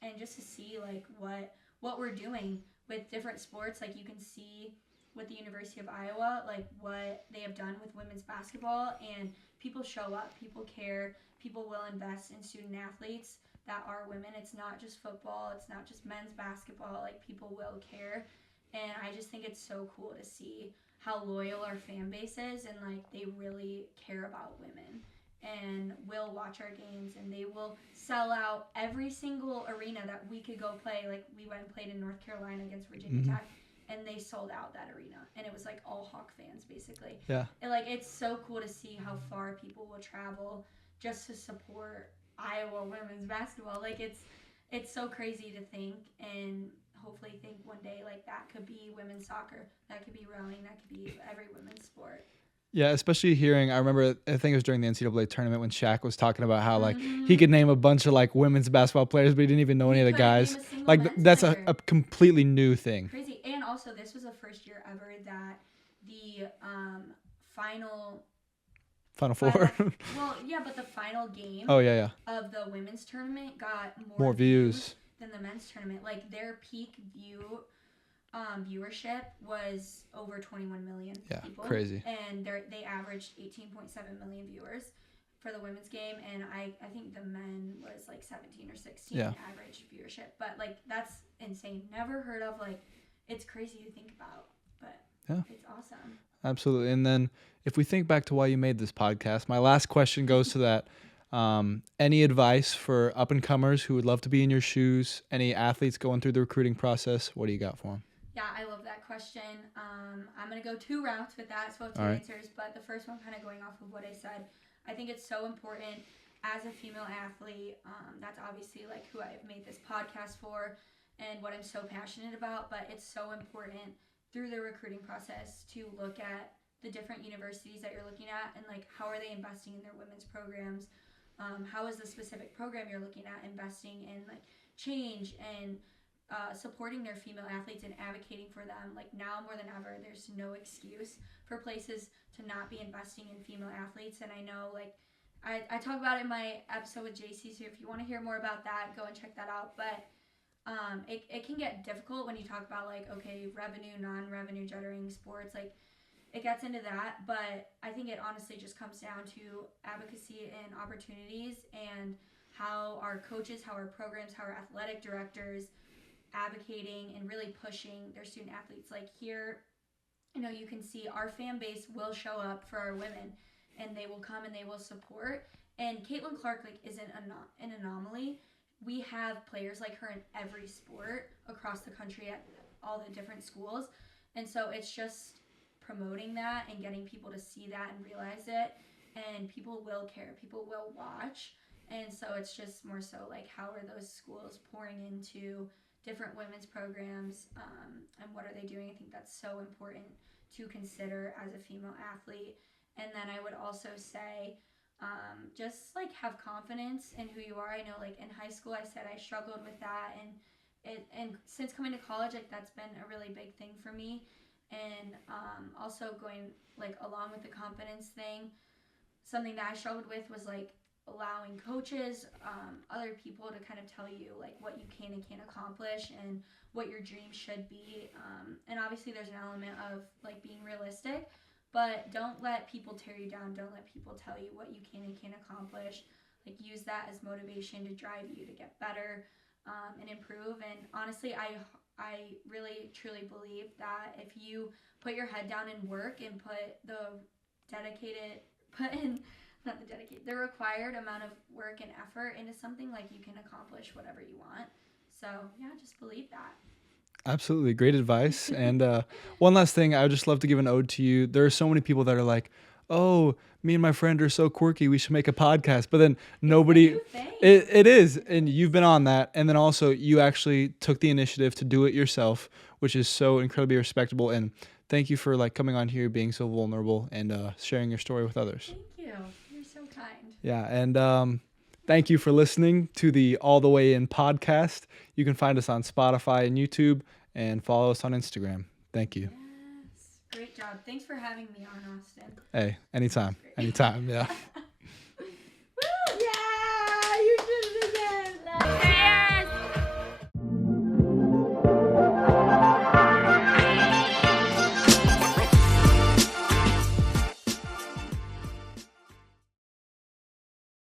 and just to see like what we're doing with different sports. Like you can see with the University of Iowa, like what they have done with women's basketball, and people show up, people care, people will invest in student athletes that are women. It's not just football, it's not just men's basketball, like people will care. And I just think it's so cool to see how loyal our fan base is, and like they really care about women and will watch our games, and they will sell out every single arena that we could go play. Like we went and played in North Carolina against Virginia Tech, and they sold out that arena, and it was like all Hawk fans basically. Yeah. And like it's so cool to see how far people will travel just to support Iowa women's basketball. Like it's so crazy to think, and hopefully think one day like that could be women's soccer, that could be rowing, that could be every women's sport. Yeah, especially hearing, I remember, I think it was during the NCAA tournament when Shaq was talking about how, like, he could name a bunch of, like, women's basketball players, but he didn't even know any of the couldn't name guys. a single Like, men's that's player. a completely new thing. Crazy. And also, this was the first year ever that the final Final Four. well, yeah, but the final game Oh, yeah, yeah. of the women's tournament got More views. than the men's tournament. Like their peak viewership was over 21 million Yeah, people. crazy. And they averaged 18.7 million viewers for the women's game, and I think the men was like 17 or 16 Yeah. average viewership. But like that's insane. Never heard of. Like it's crazy to think about, but Yeah. it's awesome. Absolutely. And then if we think back to why you made this podcast, my last question goes to that. Any advice for up-and-comers who would love to be in your shoes? Any athletes going through the recruiting process? What do you got for them? Yeah, I love that question. I'm going to go two routes with that, so I have two All right. answers. But the first one kind of going off of what I said, I think it's so important as a female athlete. That's obviously like who I've made this podcast for and what I'm so passionate about. But it's so important through the recruiting process to look at the different universities that you're looking at and like how are they investing in their women's programs. How is the specific program you're looking at investing in like change and supporting their female athletes and advocating for them. Like now more than ever, there's no excuse for places to not be investing in female athletes. And I know like I talk about it in my episode with JC, so if you want to hear more about that, go and check that out. But it can get difficult when you talk about like, okay, revenue, non-revenue generating sports, like it gets into that, but I think it honestly just comes down to advocacy and opportunities and how our coaches, how our programs, how our athletic directors advocating and really pushing their student athletes. Like here, you can see our fan base will show up for our women and they will come and they will support. And Caitlin Clark like isn't an anomaly. We have players like her in every sport across the country at all the different schools. And so it's just promoting that and getting people to see that and realize it, and people will care, people will watch. And so it's just more so like how are those schools pouring into different women's programs, and what are they doing. I think that's so important to consider as a female athlete. And then I would also say, just like have confidence in who you are. I know like in high school I said I struggled with that, and since coming to college, like that's been a really big thing for me. And also going like along with the confidence thing, something that I struggled with was like allowing coaches, other people to kind of tell you like what you can and can't accomplish and what your dreams should be. And obviously there's an element of like being realistic, but don't let people tear you down. Don't let people tell you what you can and can't accomplish. Like use that as motivation to drive you to get better, and improve. And honestly, I really truly believe that if you put your head down and work and the required amount of work and effort into something, like you can accomplish whatever you want. So yeah, just believe that. Absolutely. Great advice. And one last thing, I would just love to give an ode to you. There are so many people that are like, oh, me and my friend are so quirky, we should make a podcast. But then nobody, it is. And you've been on that. And then also you actually took the initiative to do it yourself, which is so incredibly respectable. And thank you for like coming on here, being so vulnerable and sharing your story with others. Thank you. You're so kind. Yeah. And thank you for listening to the All the Way In podcast. You can find us on Spotify and YouTube and follow us on Instagram. Thank you. Yes. Great job. Thanks for having me on, Austin. Hey, anytime. Anytime. Yeah.